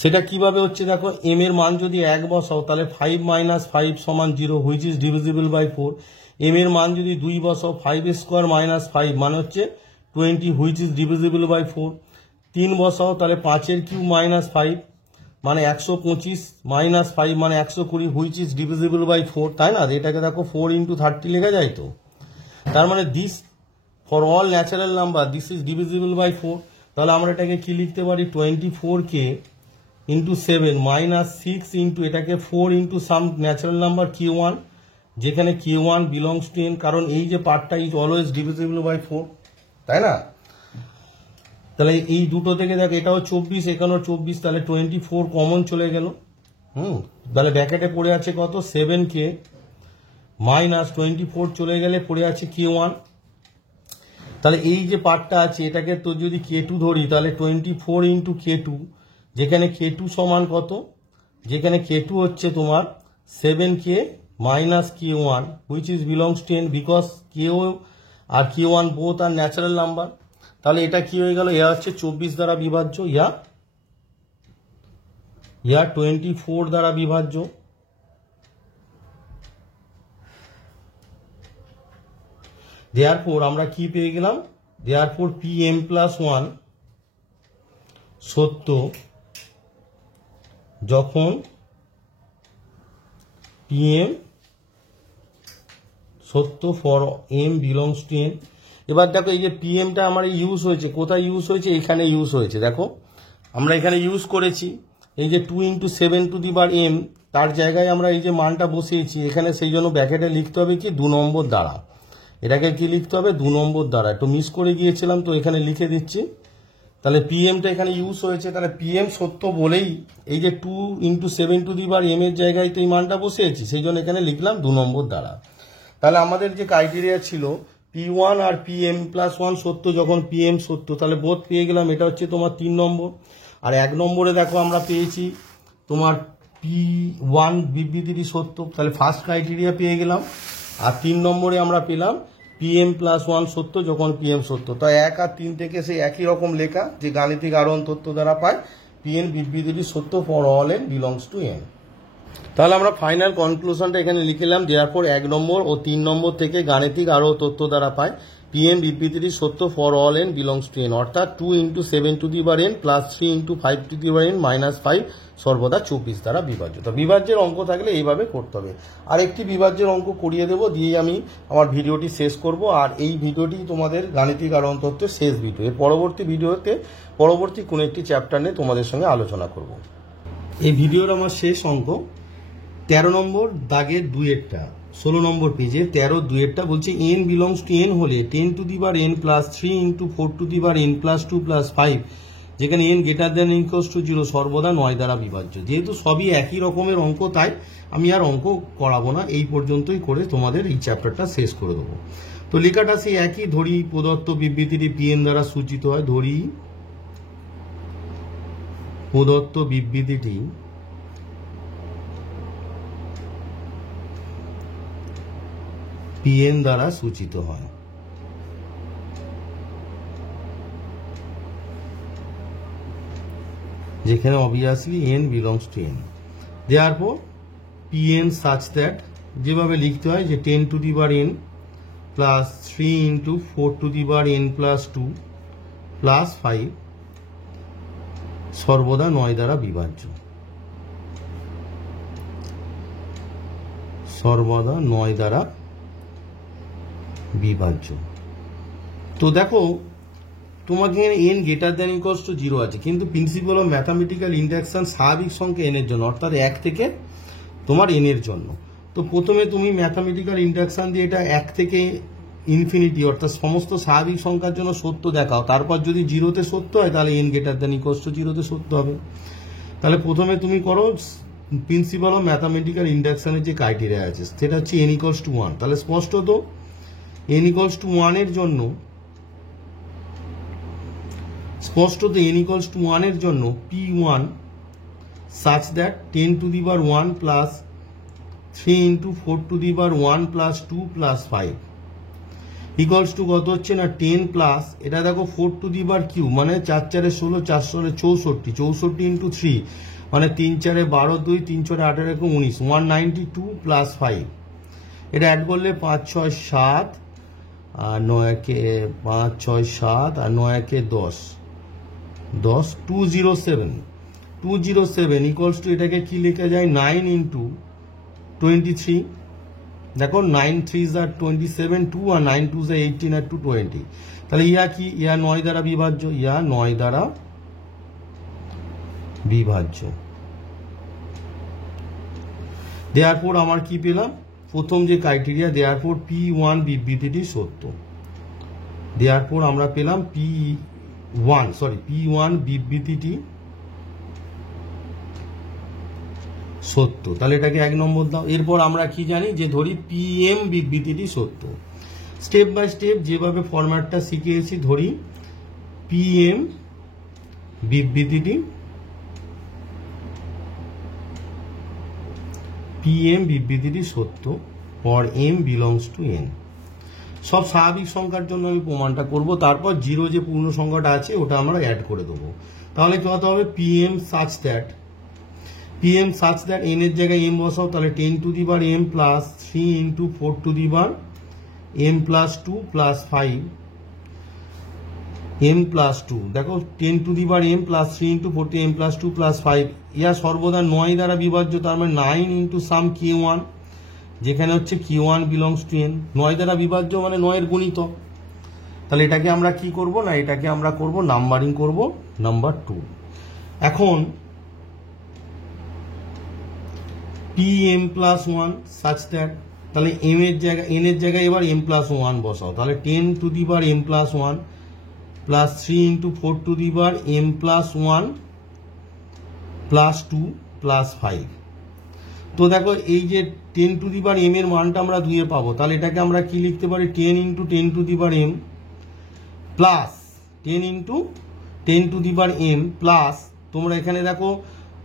সেটা কিভাবে হচ্ছে দেখো, m এর মান যদি 1 বসাও তাহলে 5 মাইনাস 5 সমান 0 which is divisible by 4। m এর মান যদি 2 বসাও 5 স্কোয়ার মাইনাস 5 মানে হচ্ছে 20 হুইচ ইজ ডিভিজিবল বাই 4। 3 বসাও তাহলে 5 এর কিউব মাইনাস 5 মানে 125 মাইনাস 5 মানে 120 হুইচ ইজ ডিভিজিবল বাই 4, তাই না? এটাকে দেখো 4 ইন্টু 30 লেখা যায় তো, তার মানে this for all natural number this is divisible by 4। তাহলে আমরা এটাকে কি লিখতে পারি 24k ইন্টু 7 মাইনাস 6 ইন্টু এটাকে 4 ইন্টু সাম ন্যাচারাল নাম্বার k1, যেখানে k1 বিলংস টু n, কারণ এই যে পার্টটা ইজ অলওয়েজ ডিভিজিবল বাই 4, তাই না? তাহলে এই দুটো থেকে দেখ এটাও 24 এখানেও 24, তাহলে 24 কমন চলে গেল। তাহলে ব্র্যাকেটে পড়ে আছে কত 7k মাইনাস 24 চলে গেলে পড়ে আছে k1। তাহলে এই যে পার্টটা আছে এটাকে তো যদি k2 ধরি তাহলে 24 ইন্টু k2, যেখানে k2 সমান কত, যেখানে k2 হচ্ছে তোমার 7k minus k1 which is belongs to n because k আর k1 both are natural number. তাহলে এটা কি হয়ে গেল, ইয়া হচ্ছে 24 দ্বারা বিভাজ্য, ইয়া 24 দ্বারা বিভাজ্য। দেয়ারফোর আমরা কি পেয়ে গেলাম, দেয়ারফোর pm প্লাস 1 সত্য যখন pm সত্য for m belongs to n। এবার দেখো এই যে পিএমটা আমার ইউজ হয়েছে, কোথায় ইউজ হয়েছে, এখানে ইউজ হয়েছে। দেখো আমরা এখানে ইউজ করেছি এই যে 2 into 7 two the power m, তার জায়গায় আমরা এই যে মানটা বসিয়েছি এখানে, সেই জন্য ব্র্যাকেটে লিখতে হবে কি 2 নম্বর দ্বারা, এটাকে কি লিখতে হবে 2 নম্বর দ্বারা, একটু মিস করে গিয়েছিলাম তো এখানে লিখে দিচ্ছি। তাহলে পিএমটা এখানে ইউজ হয়েছে, তাহলে পিএম সত্য বলেই এই যে 2 into 7 two the power m এর জায়গায় তো এই মানটা বসিয়েছি, সেই জন্য এখানে লিখলাম 2 নম্বর দ্বারা। তাহলে আমাদের যে ক্রাইটেরিয়া ছিল p1 আর pm প্লাস 1 সত্য যখন pm সত্য, তাহলে বোধ পেয়ে গেলাম, এটা হচ্ছে তোমার 3 নম্বর। আর 1 নম্বরে দেখো আমরা পেয়েছি তোমার p1 বিবৃতিটি সত্য, তাহলে ফার্স্ট ক্রাইটেরিয়া পেয়ে গেলাম। আর 3 নম্বরে আমরা পেলাম pm প্লাস 1 সত্য যখন pm সত্য। তো 1 আর 3 থেকে সেই একই রকম লেখা যে গাণিতিক আরোহণ তথ্য দ্বারা পায় pn বিবৃতিটি সত্য for all n belongs to n। তাহলে আমরা ফাইনাল কনক্লুশনটা এখানে লিখলাম, দেয়ারফর 1 নম্বর ও 3 নম্বর থেকে গাণিতিক আরোহ তথ্য দ্বারা পায় পিএম বিবৃতিটি সত্য for all n belongs to n, অর্থাৎ 2 into 7 two the power n plus 3 into 5 to the power n minus 5 সর্বদা 24 দ্বারা বিভাজ্য। তো বিভাজ্যের অঙ্ক থাকলে এইভাবে করতে হবে। আর একটি বিভাজ্যের অঙ্ক করিয়ে দেবো, দিয়ে আমি আমার ভিডিওটি শেষ করব। আর এই ভিডিওটি তোমাদের গাণিতিক আরোহণ তথ্যের শেষ ভিডিও, এর পরবর্তী ভিডিওতে পরবর্তী কোনো একটি চ্যাপ্টার নিয়ে তোমাদের সঙ্গে আলোচনা করব। এই ভিডিওর আমার শেষ অঙ্ক 13 নম্বর দাগের 2-এরটা 16 নম্বর পেজে 13-2-এরটা বলছে n বিলংস টু n হলে 10 to the power n plus 3 into 4 to the power n plus 2 plus 5, যেখানে n greater than equals to 0 সর্বদা 9 দ্বারা বিভাজ্য। যেহেতু সবই একই রকমের অঙ্ক তাই আমি আর অঙ্ক করাবো না, এই পর্যন্তই করে তোমাদের এই চ্যাপ্টারটা শেষ করে দেবো। তো লেখাটা সেই একই, ধরি প্রদত্ত বিবৃতিটি pn দ্বারা সূচিত হয়, ধরি প্রদত্ত বিবৃতিটি pn দ্বারা সূচিত হয়। যেখানে obviously n belongs to n। Therefore pn such that যেভাবে লিখতে হয় যে 10 to the power n plus 3 into 4 to the power n plus 2 plus 5 সর্বদা 9 দ্বারা বিভাজ্য। সর্বদা 9 দ্বারা বিভাজ্য। তো দেখো তোমাকে n greater than equals two 0 আছে, কিন্তু প্রিন্সিপাল অফ ম্যাথামেটিক্যাল ইন্ডাকশন স্বাভাবিক সংখ্যা n এর জন্য, অর্থাৎ 1 থেকে তোমার n এর জন্য। তো প্রথমে তুমি ম্যাথামেটিক্যাল ইন্ডাকশন দিয়ে এটা 1 থেকে ইনফিনিটি অর্থাৎ সমস্ত স্বাভাবিক সংখ্যার জন্য সত্য দেখাও, তারপর যদি 0-তে সত্য হয় তাহলে n greater than equals to 0-তে সত্য হবে। তাহলে প্রথমে তুমি করো প্রিন্সিপাল অফ ম্যাথামেটিক্যাল ইন্ডাকশনের যে ক্রাইটেরিয়া আছে সেটা হচ্ছে n ইকুয়ালস টু 1। তাহলে স্পষ্টত n ইকুয়ালস টু 1 এর জন্য P1 such that 10 to the power 1 plus 3 into 4 to the power 1 plus 2 plus 5 equals to কত হচ্ছে না 10 প্লাস এটা দেখো 4 to the power কিউ মানে 4 4 16 4 16 64 64 into 3 মানে 3 4 12 2 3 4 18 19 192 plus 5 এটা অ্যাড করলে 5 6 7 আর 9 কে 5 6 7 আর 9 কে 10 207 ইকুয়ালস টু এটাকে কি লেখা যায় 9 into 23 দেখো 9 3 আর 27 2 আর 9 2 18 আর 2 20 তাহলে ইয়া কি ইয়া 9 দ্বারা বিভাজ্য, ইয়া 9 দ্বারা বিভাজ্য। দেয়ারফর আমার কি পেলাম প্রথম যে ক্রাইটেরিয়া দেয়ারফর P1 বিবৃতিটি সত্য। দেয়ারফর আমরা পেলাম P1 বিবৃতিটি সত্য। তাহলে এটাকে 1 নম্বর দাও। এরপর আমরা কি জানি যে ধরি PM বিবৃতিটি সত্য। স্টেপ বাই স্টেপ যেভাবে ফরম্যাটটা শিখিয়েছি ধরি PM বিবৃতিটি সত্য for m belongs to n। সব স্বাভাবিক সংখ্যার জন্য আমি প্রমাণটা করব, তারপর 0 যে পূর্ণ সংখ্যাটা আছে ওটা আমরা অ্যাড করে দেবো। তাহলে কত হবে PM such that n এর জায়গায় m বসাও, তাহলে 10 to the power m plus 3 into 4 to the power m plus 2 plus 5 m plus 2 দেখো 10 to the power m plus 3 into 4 to m plus 2 plus 5 ইয়া সর্বদা 9 দ্বারা বিভাজ্য, তার মানে 9 into সাম Q1 যেখানে হচ্ছে Q1 বিলংস টু n। 9 দ্বারা বিভাজ্য মানে 9 এর গুণিতক। তাহলে এটাকে আমরা কি করব না এটাকে আমরা করব নাম্বারিং করব নাম্বার 2। এখন PM plus 1 such that তাহলে m এর জায়গায় n এর জায়গায় এবার m plus 1 বসাও, তাহলে 10 to the power m plus 1 plus 3 into 4 to the power m plus 1 plus 2 plus 5। তো দেখো এই যে 10 to the power m এর মানটা আমরা 2 এ পাবো, তাহলে এটাকে আমরা কি লিখতে পারি 10 into 10 to the power m plus 10 into 10 to the power m plus তোমরা এখানে দেখো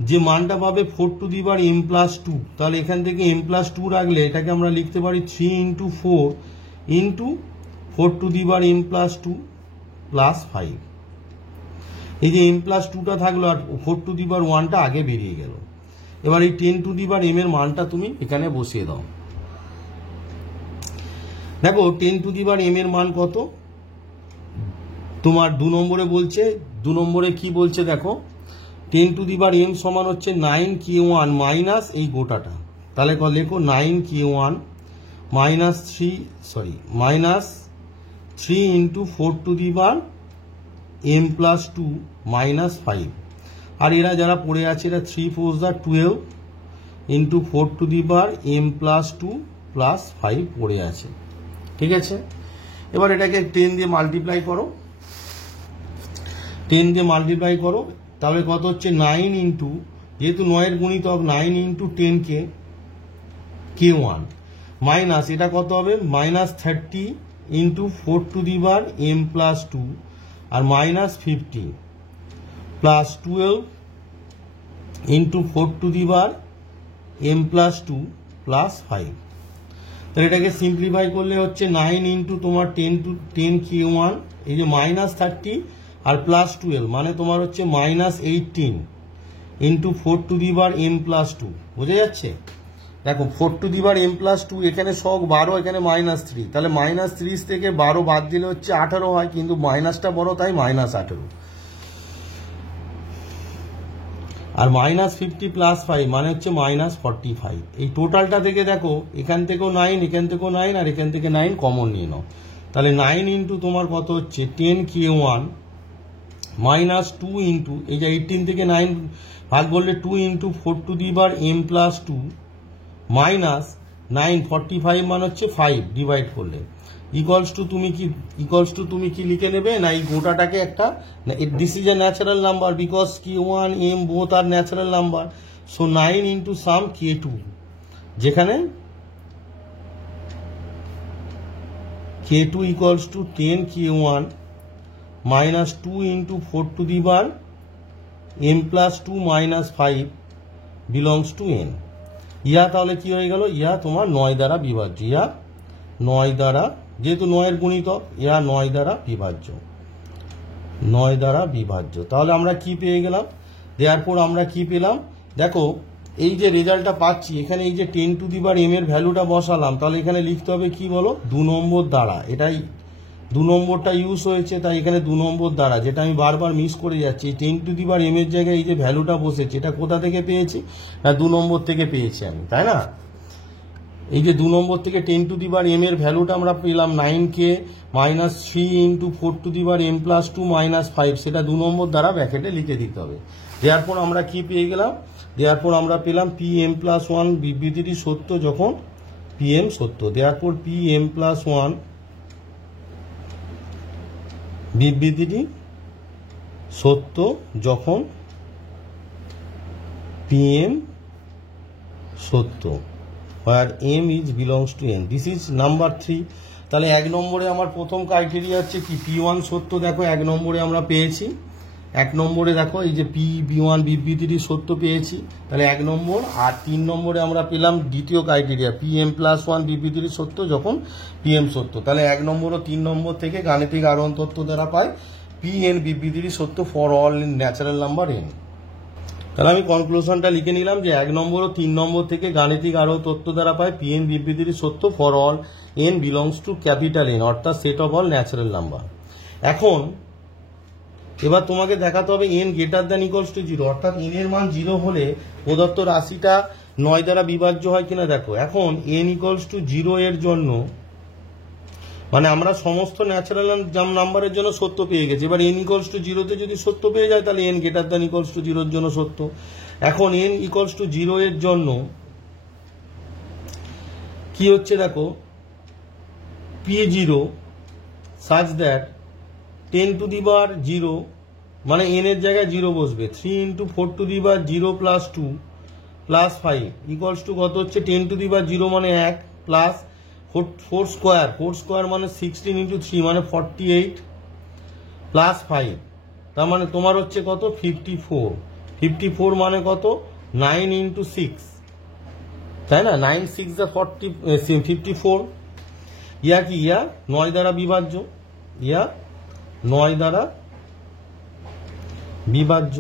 যে মানটা পাবে 4 to the power m plus 2, তাহলে এখান থেকে m plus 2 রাখলে এটাকে আমরা লিখতে পারি 3 into 4 into 4 to the power m plus 2 plus 5। এই যে m plus 2টা থাকলো আর 4 to the power 1টা আগে বেরিয়ে গেল। এবার এই 10 to the power m এর মানটা তুমি এখানে বসিয়ে দাও। দেখো 10 to the power m এর মান কত তোমার 2 নম্বরে বলছে, 2 নম্বরে কি বলছে দেখো 10 to the power m সমান হচ্ছে 9K1 মাইনাস এই গোটাটা, তাহলে লেখো 9K1 minus 3 into 4 to the power m plus 2 minus 5। আর এরা যারা পড়ে আছে এরা 3 4 12 into 4 to the power m plus 2 plus 5 পড়ে আছে, ঠিক আছে। এবার এটাকে 10 দিয়ে মাল্টিপ্লাই করো, 10 দিয়ে মাল্টিপ্লাই করো, তাহলে কত হচ্ছে 9 ইন্টু যেহেতু 9 এর গুণিতক 9 into 10 K1 মাইনাস এটা কত হবে minus 30 into 4 to the power m plus 2 আর minus 50 plus 12 into 4 to the power m plus 2 plus 5। তাহলে এটাকে সিম্পলিফাই করলে হচ্ছে 9 into তোমার 10 K1 এই যে মাইনাস 30 আর প্লাস 12 মানে তোমার হচ্ছে minus 18 into 4 to the power m plus 2। বুঝে যাচ্ছে? দেখো 4 to the power m plus 2 এখানে সব 12 এখানে মাইনাস 3, তাহলে মাইনাস 30 থেকে 12 বাদ দিলে হচ্ছে 18 হয়, কিন্তু মাইনাসটা বড় তাই মাইনাস 18। আর -50 + 5 মানে হচ্ছে -45। এই টোটালটা থেকে দেখো এখান থেকেও 9, এখান থেকেও 9, আর এখান থেকে 9 কমন নিয়ে নাও। তাহলে 9 ইন্টু তোমার কত হচ্ছে 10k1 -2 ইন্টু এই যে 18 থেকে 9 ভাগ করলে 2 into 4 to the power m + 2 minus 9 45 মানে হচ্ছে 5 ডিভাইড করলে ইকুয়ালস টু তুমি কি লিখে নেবে না এই গোটাটাকে একটা, this is a natural number because k1 m both are natural number, so 9 into some k2, যেখানে k2 equals to 10k1 -2 into 4 to the power m + 2 -5 belongs to n। Yeah তাহলে কি হয়ে গেল, ইয়া তোমার 9 দ্বারা বিভাজ্য, ইয়া 9 দ্বারা, যেহেতু 9 এর গুণিতক, ইয়া 9 দ্বারা বিভাজ্য, 9 দ্বারা বিভাজ্য। তাহলে আমরা কি পেয়ে গেলাম, দেয়ারপর আমরা কি পেলাম দেখো, এই যে রেজাল্টটা পাচ্ছি এখানে এই যে 10 টু দি পাওয়ার m এর ভ্যালুটা বসালাম, তাহলে এখানে লিখতে হবে কি বলো, 2 নম্বর দ্বারা, এটাই 2 নম্বরটা ইউজ হয়েছে, তাই এখানে 2 নম্বর দ্বারা, যেটা আমি বারবার মিস করে যাচ্ছি, 10 টু দি পাওয়ার m এর জায়গায় এই যে ভ্যালুটা বসেছে এটা কোথা থেকে পেয়েছি, না 2 নম্বর থেকে পেয়েছি আমি, তাই না? এই যে 2 নম্বর থেকে 10 টু দি পাওয়ার m এর ভ্যালুটা আমরা পেলাম 9k -3 into 4 to the power m + 2 -5, সেটা 2 নম্বর দ্বারা ব্র্যাকেটে লিখে দিতে হবে। দেওয়ার আমরা কি পেয়ে গেলাম, দেওয়ার আমরা পেলাম pm + 1 বিবৃতিটি সত্য যখন pm সত্য, দেওয়ার pm + 1 বিবৃতিটি সত্য যখন pm সত্য, where m is belongs to n, this is number 3। তাহলে 1 নম্বরে আমার প্রথম ক্রাইটেরিয়া হচ্ছে কি p1 সত্য, দেখো 1 নম্বরে আমরা পেয়েছি, 1 নম্বরে দেখো এই যে p1 বিবৃতিটি সত্য পেয়েছি, তাহলে 1 নম্বর। আর 3 নম্বরে আমরা পেলাম দ্বিতীয় ক্রাইটেরিয়া pm + 1 বিবৃতিটি সত্য যখন pm সত্য, তাহলে 1 নম্বর ও 3 নম্বর থেকে গাণিতিক আরোহণ তত্ত্ব দ্বারা পাই pn বিবৃতিটি সত্য for all natural number n। তাহলে আমি কনক্লুশনটা লিখে নিলাম যে 1 নম্বর ও 3 নম্বর থেকে গাণিতিক আরোহ তত্ত্ব দ্বারা পাই pn বিবৃতিটি সত্য for all n belongs two capital N, অর্থাৎ set of all natural number. এখন এবার তোমাকে দেখাতে হবে n greater than equals two 0, অর্থাৎ n এর মান 0 হলে প্রদত্ত রাশিটা 9 দ্বারা বিভাজ্য হয় কিনা দেখো। এখন n ইকুয়ালস টু 0 এর জন্য মানে আমরা সমস্ত ন্যাচারাল নাম্বারের জন্য সত্য পেয়ে গেছি, এবার n ইকুয়ালস টু 0 তে যদি সত্য পেয়ে যায় তাহলে n greater than equals two 0 এর জন্য সত্য। এখন n ইকুয়ালস টু 0 এর জন্য কি হচ্ছে দেখো, p0 such that 10 to the power 0 মানে n এর জায়গায় 0 বসবে, 3 into 4 to the power 0 + 2 + 5 equals to কত হচ্ছে 10 টু দি পাওয়ার 0 মানে 1 প্লাস 4 স্কোয়ার মানে 16 ইন্টু 3 মানে 48 প্লাস 5, তার মানে তোমার হচ্ছে কত 54 মানে কত 9 ইন্টু 6, তাই না, 9 6 54, ইয়া কি ইয়া 9 দ্বারা বিভাজ্য, ইয়া 9 দ্বারা বিভাজ্য।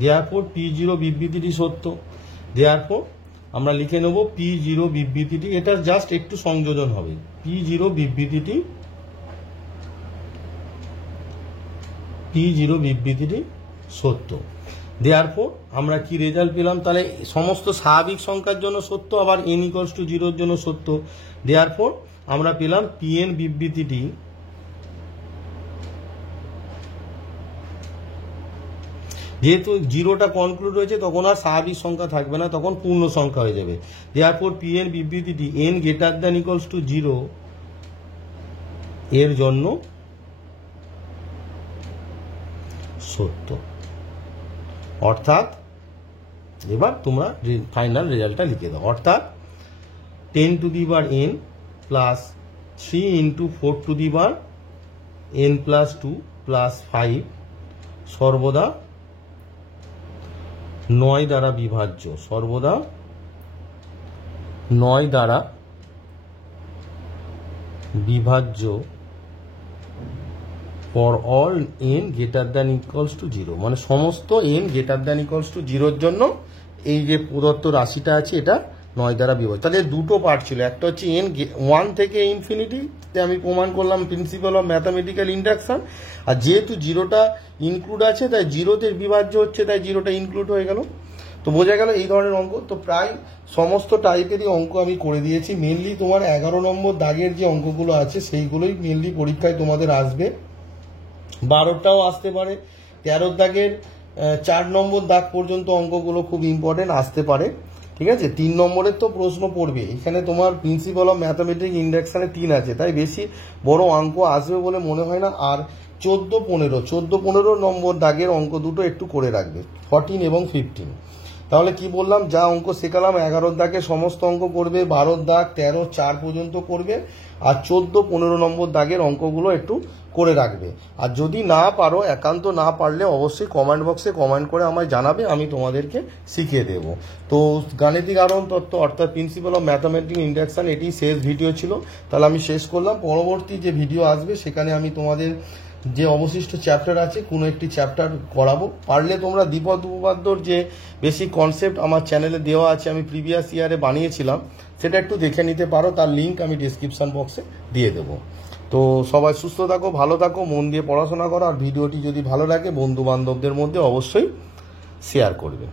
দেয়ারপর p0 বিবৃতিটি সত্য, দেয়ারপর আমরা লিখে নেব p0 বিবৃতিটি, এটা জাস্ট একটু সংযোজন হবে, p0 বিবৃতিটি সত্য। দেয়ারপর আমরা কি রেজাল্ট পেলাম, তাহলে সমস্ত স্বাভাবিক সংখ্যার জন্য সত্য, আবার n ইকুয়ালস টু 0 এর জন্য সত্য। দেয়ারপর আমরা পেলাম pn বিবৃতিটি যেহেতু 0টা কনক্লুড হয়েছে তখন আর স্বাভাবিক সংখ্যা থাকবে না, তখন পূর্ণ সংখ্যা হয়ে যাবে। দেয়ারপর pn বিবৃতিটি n greater than equals two 0 এর জন্য সত্য, অর্থাৎ এবার তোমরা ফাইনাল রেজাল্টটা লিখে দাও, অর্থাৎ 10 to the power n plus 3 into 4 to the power n + 2 + 5 সর্বদা 9 দ্বারা বিভাজ্য, সর্বদা 9 দ্বারা বিভাজ্য for all n greater than equals two 0, মানে সমস্ত n greater than equals two 0 এর জন্য এই যে প্রদত্ত রাশিটা আছে এটা 9 দ্বারা বিভাজ্য। তাহলে দুটো পার্ট ছিল, একটা হচ্ছে n 1 থেকে ইনফিনিটিতে আমি প্রমাণ করলাম প্রিন্সিপাল অফ ম্যাথামেটিক্যাল ইন্ডাকশন, আর যেহেতু জিরোটা ইনক্লুড আছে তাই জিরোতে বিভাজ্য হচ্ছে, তাই জিরোটা ইনক্লুড হয়ে গেল। তো বোঝা গেল এই ধরনের অঙ্ক। তো প্রায় সমস্ত টাইপেরই অঙ্ক আমি করে দিয়েছি। মেনলি তোমার 11 নম্বর দাগের যে অঙ্কগুলো আছে সেইগুলোই মেনলি পরীক্ষায় তোমাদের আসবে। 12টাও আসতে পারে, 13 দাগের 4 নম্বর দাগ পর্যন্ত অঙ্কগুলো খুব ইম্পর্টেন্ট আসতে পারে। ঠিক আছে, 3 নম্বরের তো প্রশ্ন পড়বে। এখানে তোমার প্রিন্সিপাল অফ ম্যাথামেটিক্যাল ইন্ডাকশনে 3 আছে, তাই বেশি বড় অঙ্ক আসবে বলে মনে হয় না। আর 14-15 নম্বর দাগের অঙ্ক দুটো একটু করে রাখবে, 14 এবং 15। তাহলে কি বললাম, যা অঙ্ক শেখালাম 11 দাগে সমস্ত অঙ্ক করবে, 12 দাগ 13, 4 পর্যন্ত করবে, আর 14-15 নম্বর দাগের অঙ্কগুলো একটু করে রাখবে। আর যদি না পারো, একান্ত না পারলে অবশ্যই কমেন্ট বক্সে কমেন্ট করে আমায় জানাবে, আমি তোমাদেরকে শিখিয়ে দেব। তো গাণিতিক আরোহণ তত্ত্ব অর্থাৎ প্রিন্সিপাল অফ ম্যাথামেটিক্যাল ইন্ডাকশন এটি শেষ ভিডিও ছিল। তাহলে আমি শেষ করলাম। পরবর্তী যে ভিডিও আসবে সেখানে আমি তোমাদের যে অবশিষ্ট চ্যাপ্টার আছে কোনো একটি চ্যাপ্টার করাবো। পারলে তোমরা দ্বিপদ উপপাদ্যর যে বেসিক কনসেপ্ট আমার চ্যানেলে দেওয়া আছে, আমি প্রিভিয়াস ইয়ারে বানিয়েছিলাম, সেটা একটু দেখে নিতে পারো। তার লিঙ্ক আমি ডিসক্রিপশন বক্সে দিয়ে দেবো। তো সবাই সুস্থ থাকো, ভালো থাকো, মন দিয়ে পড়াশোনা করো। আর ভিডিওটি যদি ভালো লাগে বন্ধু বান্ধবদের মধ্যে অবশ্যই শেয়ার করবে।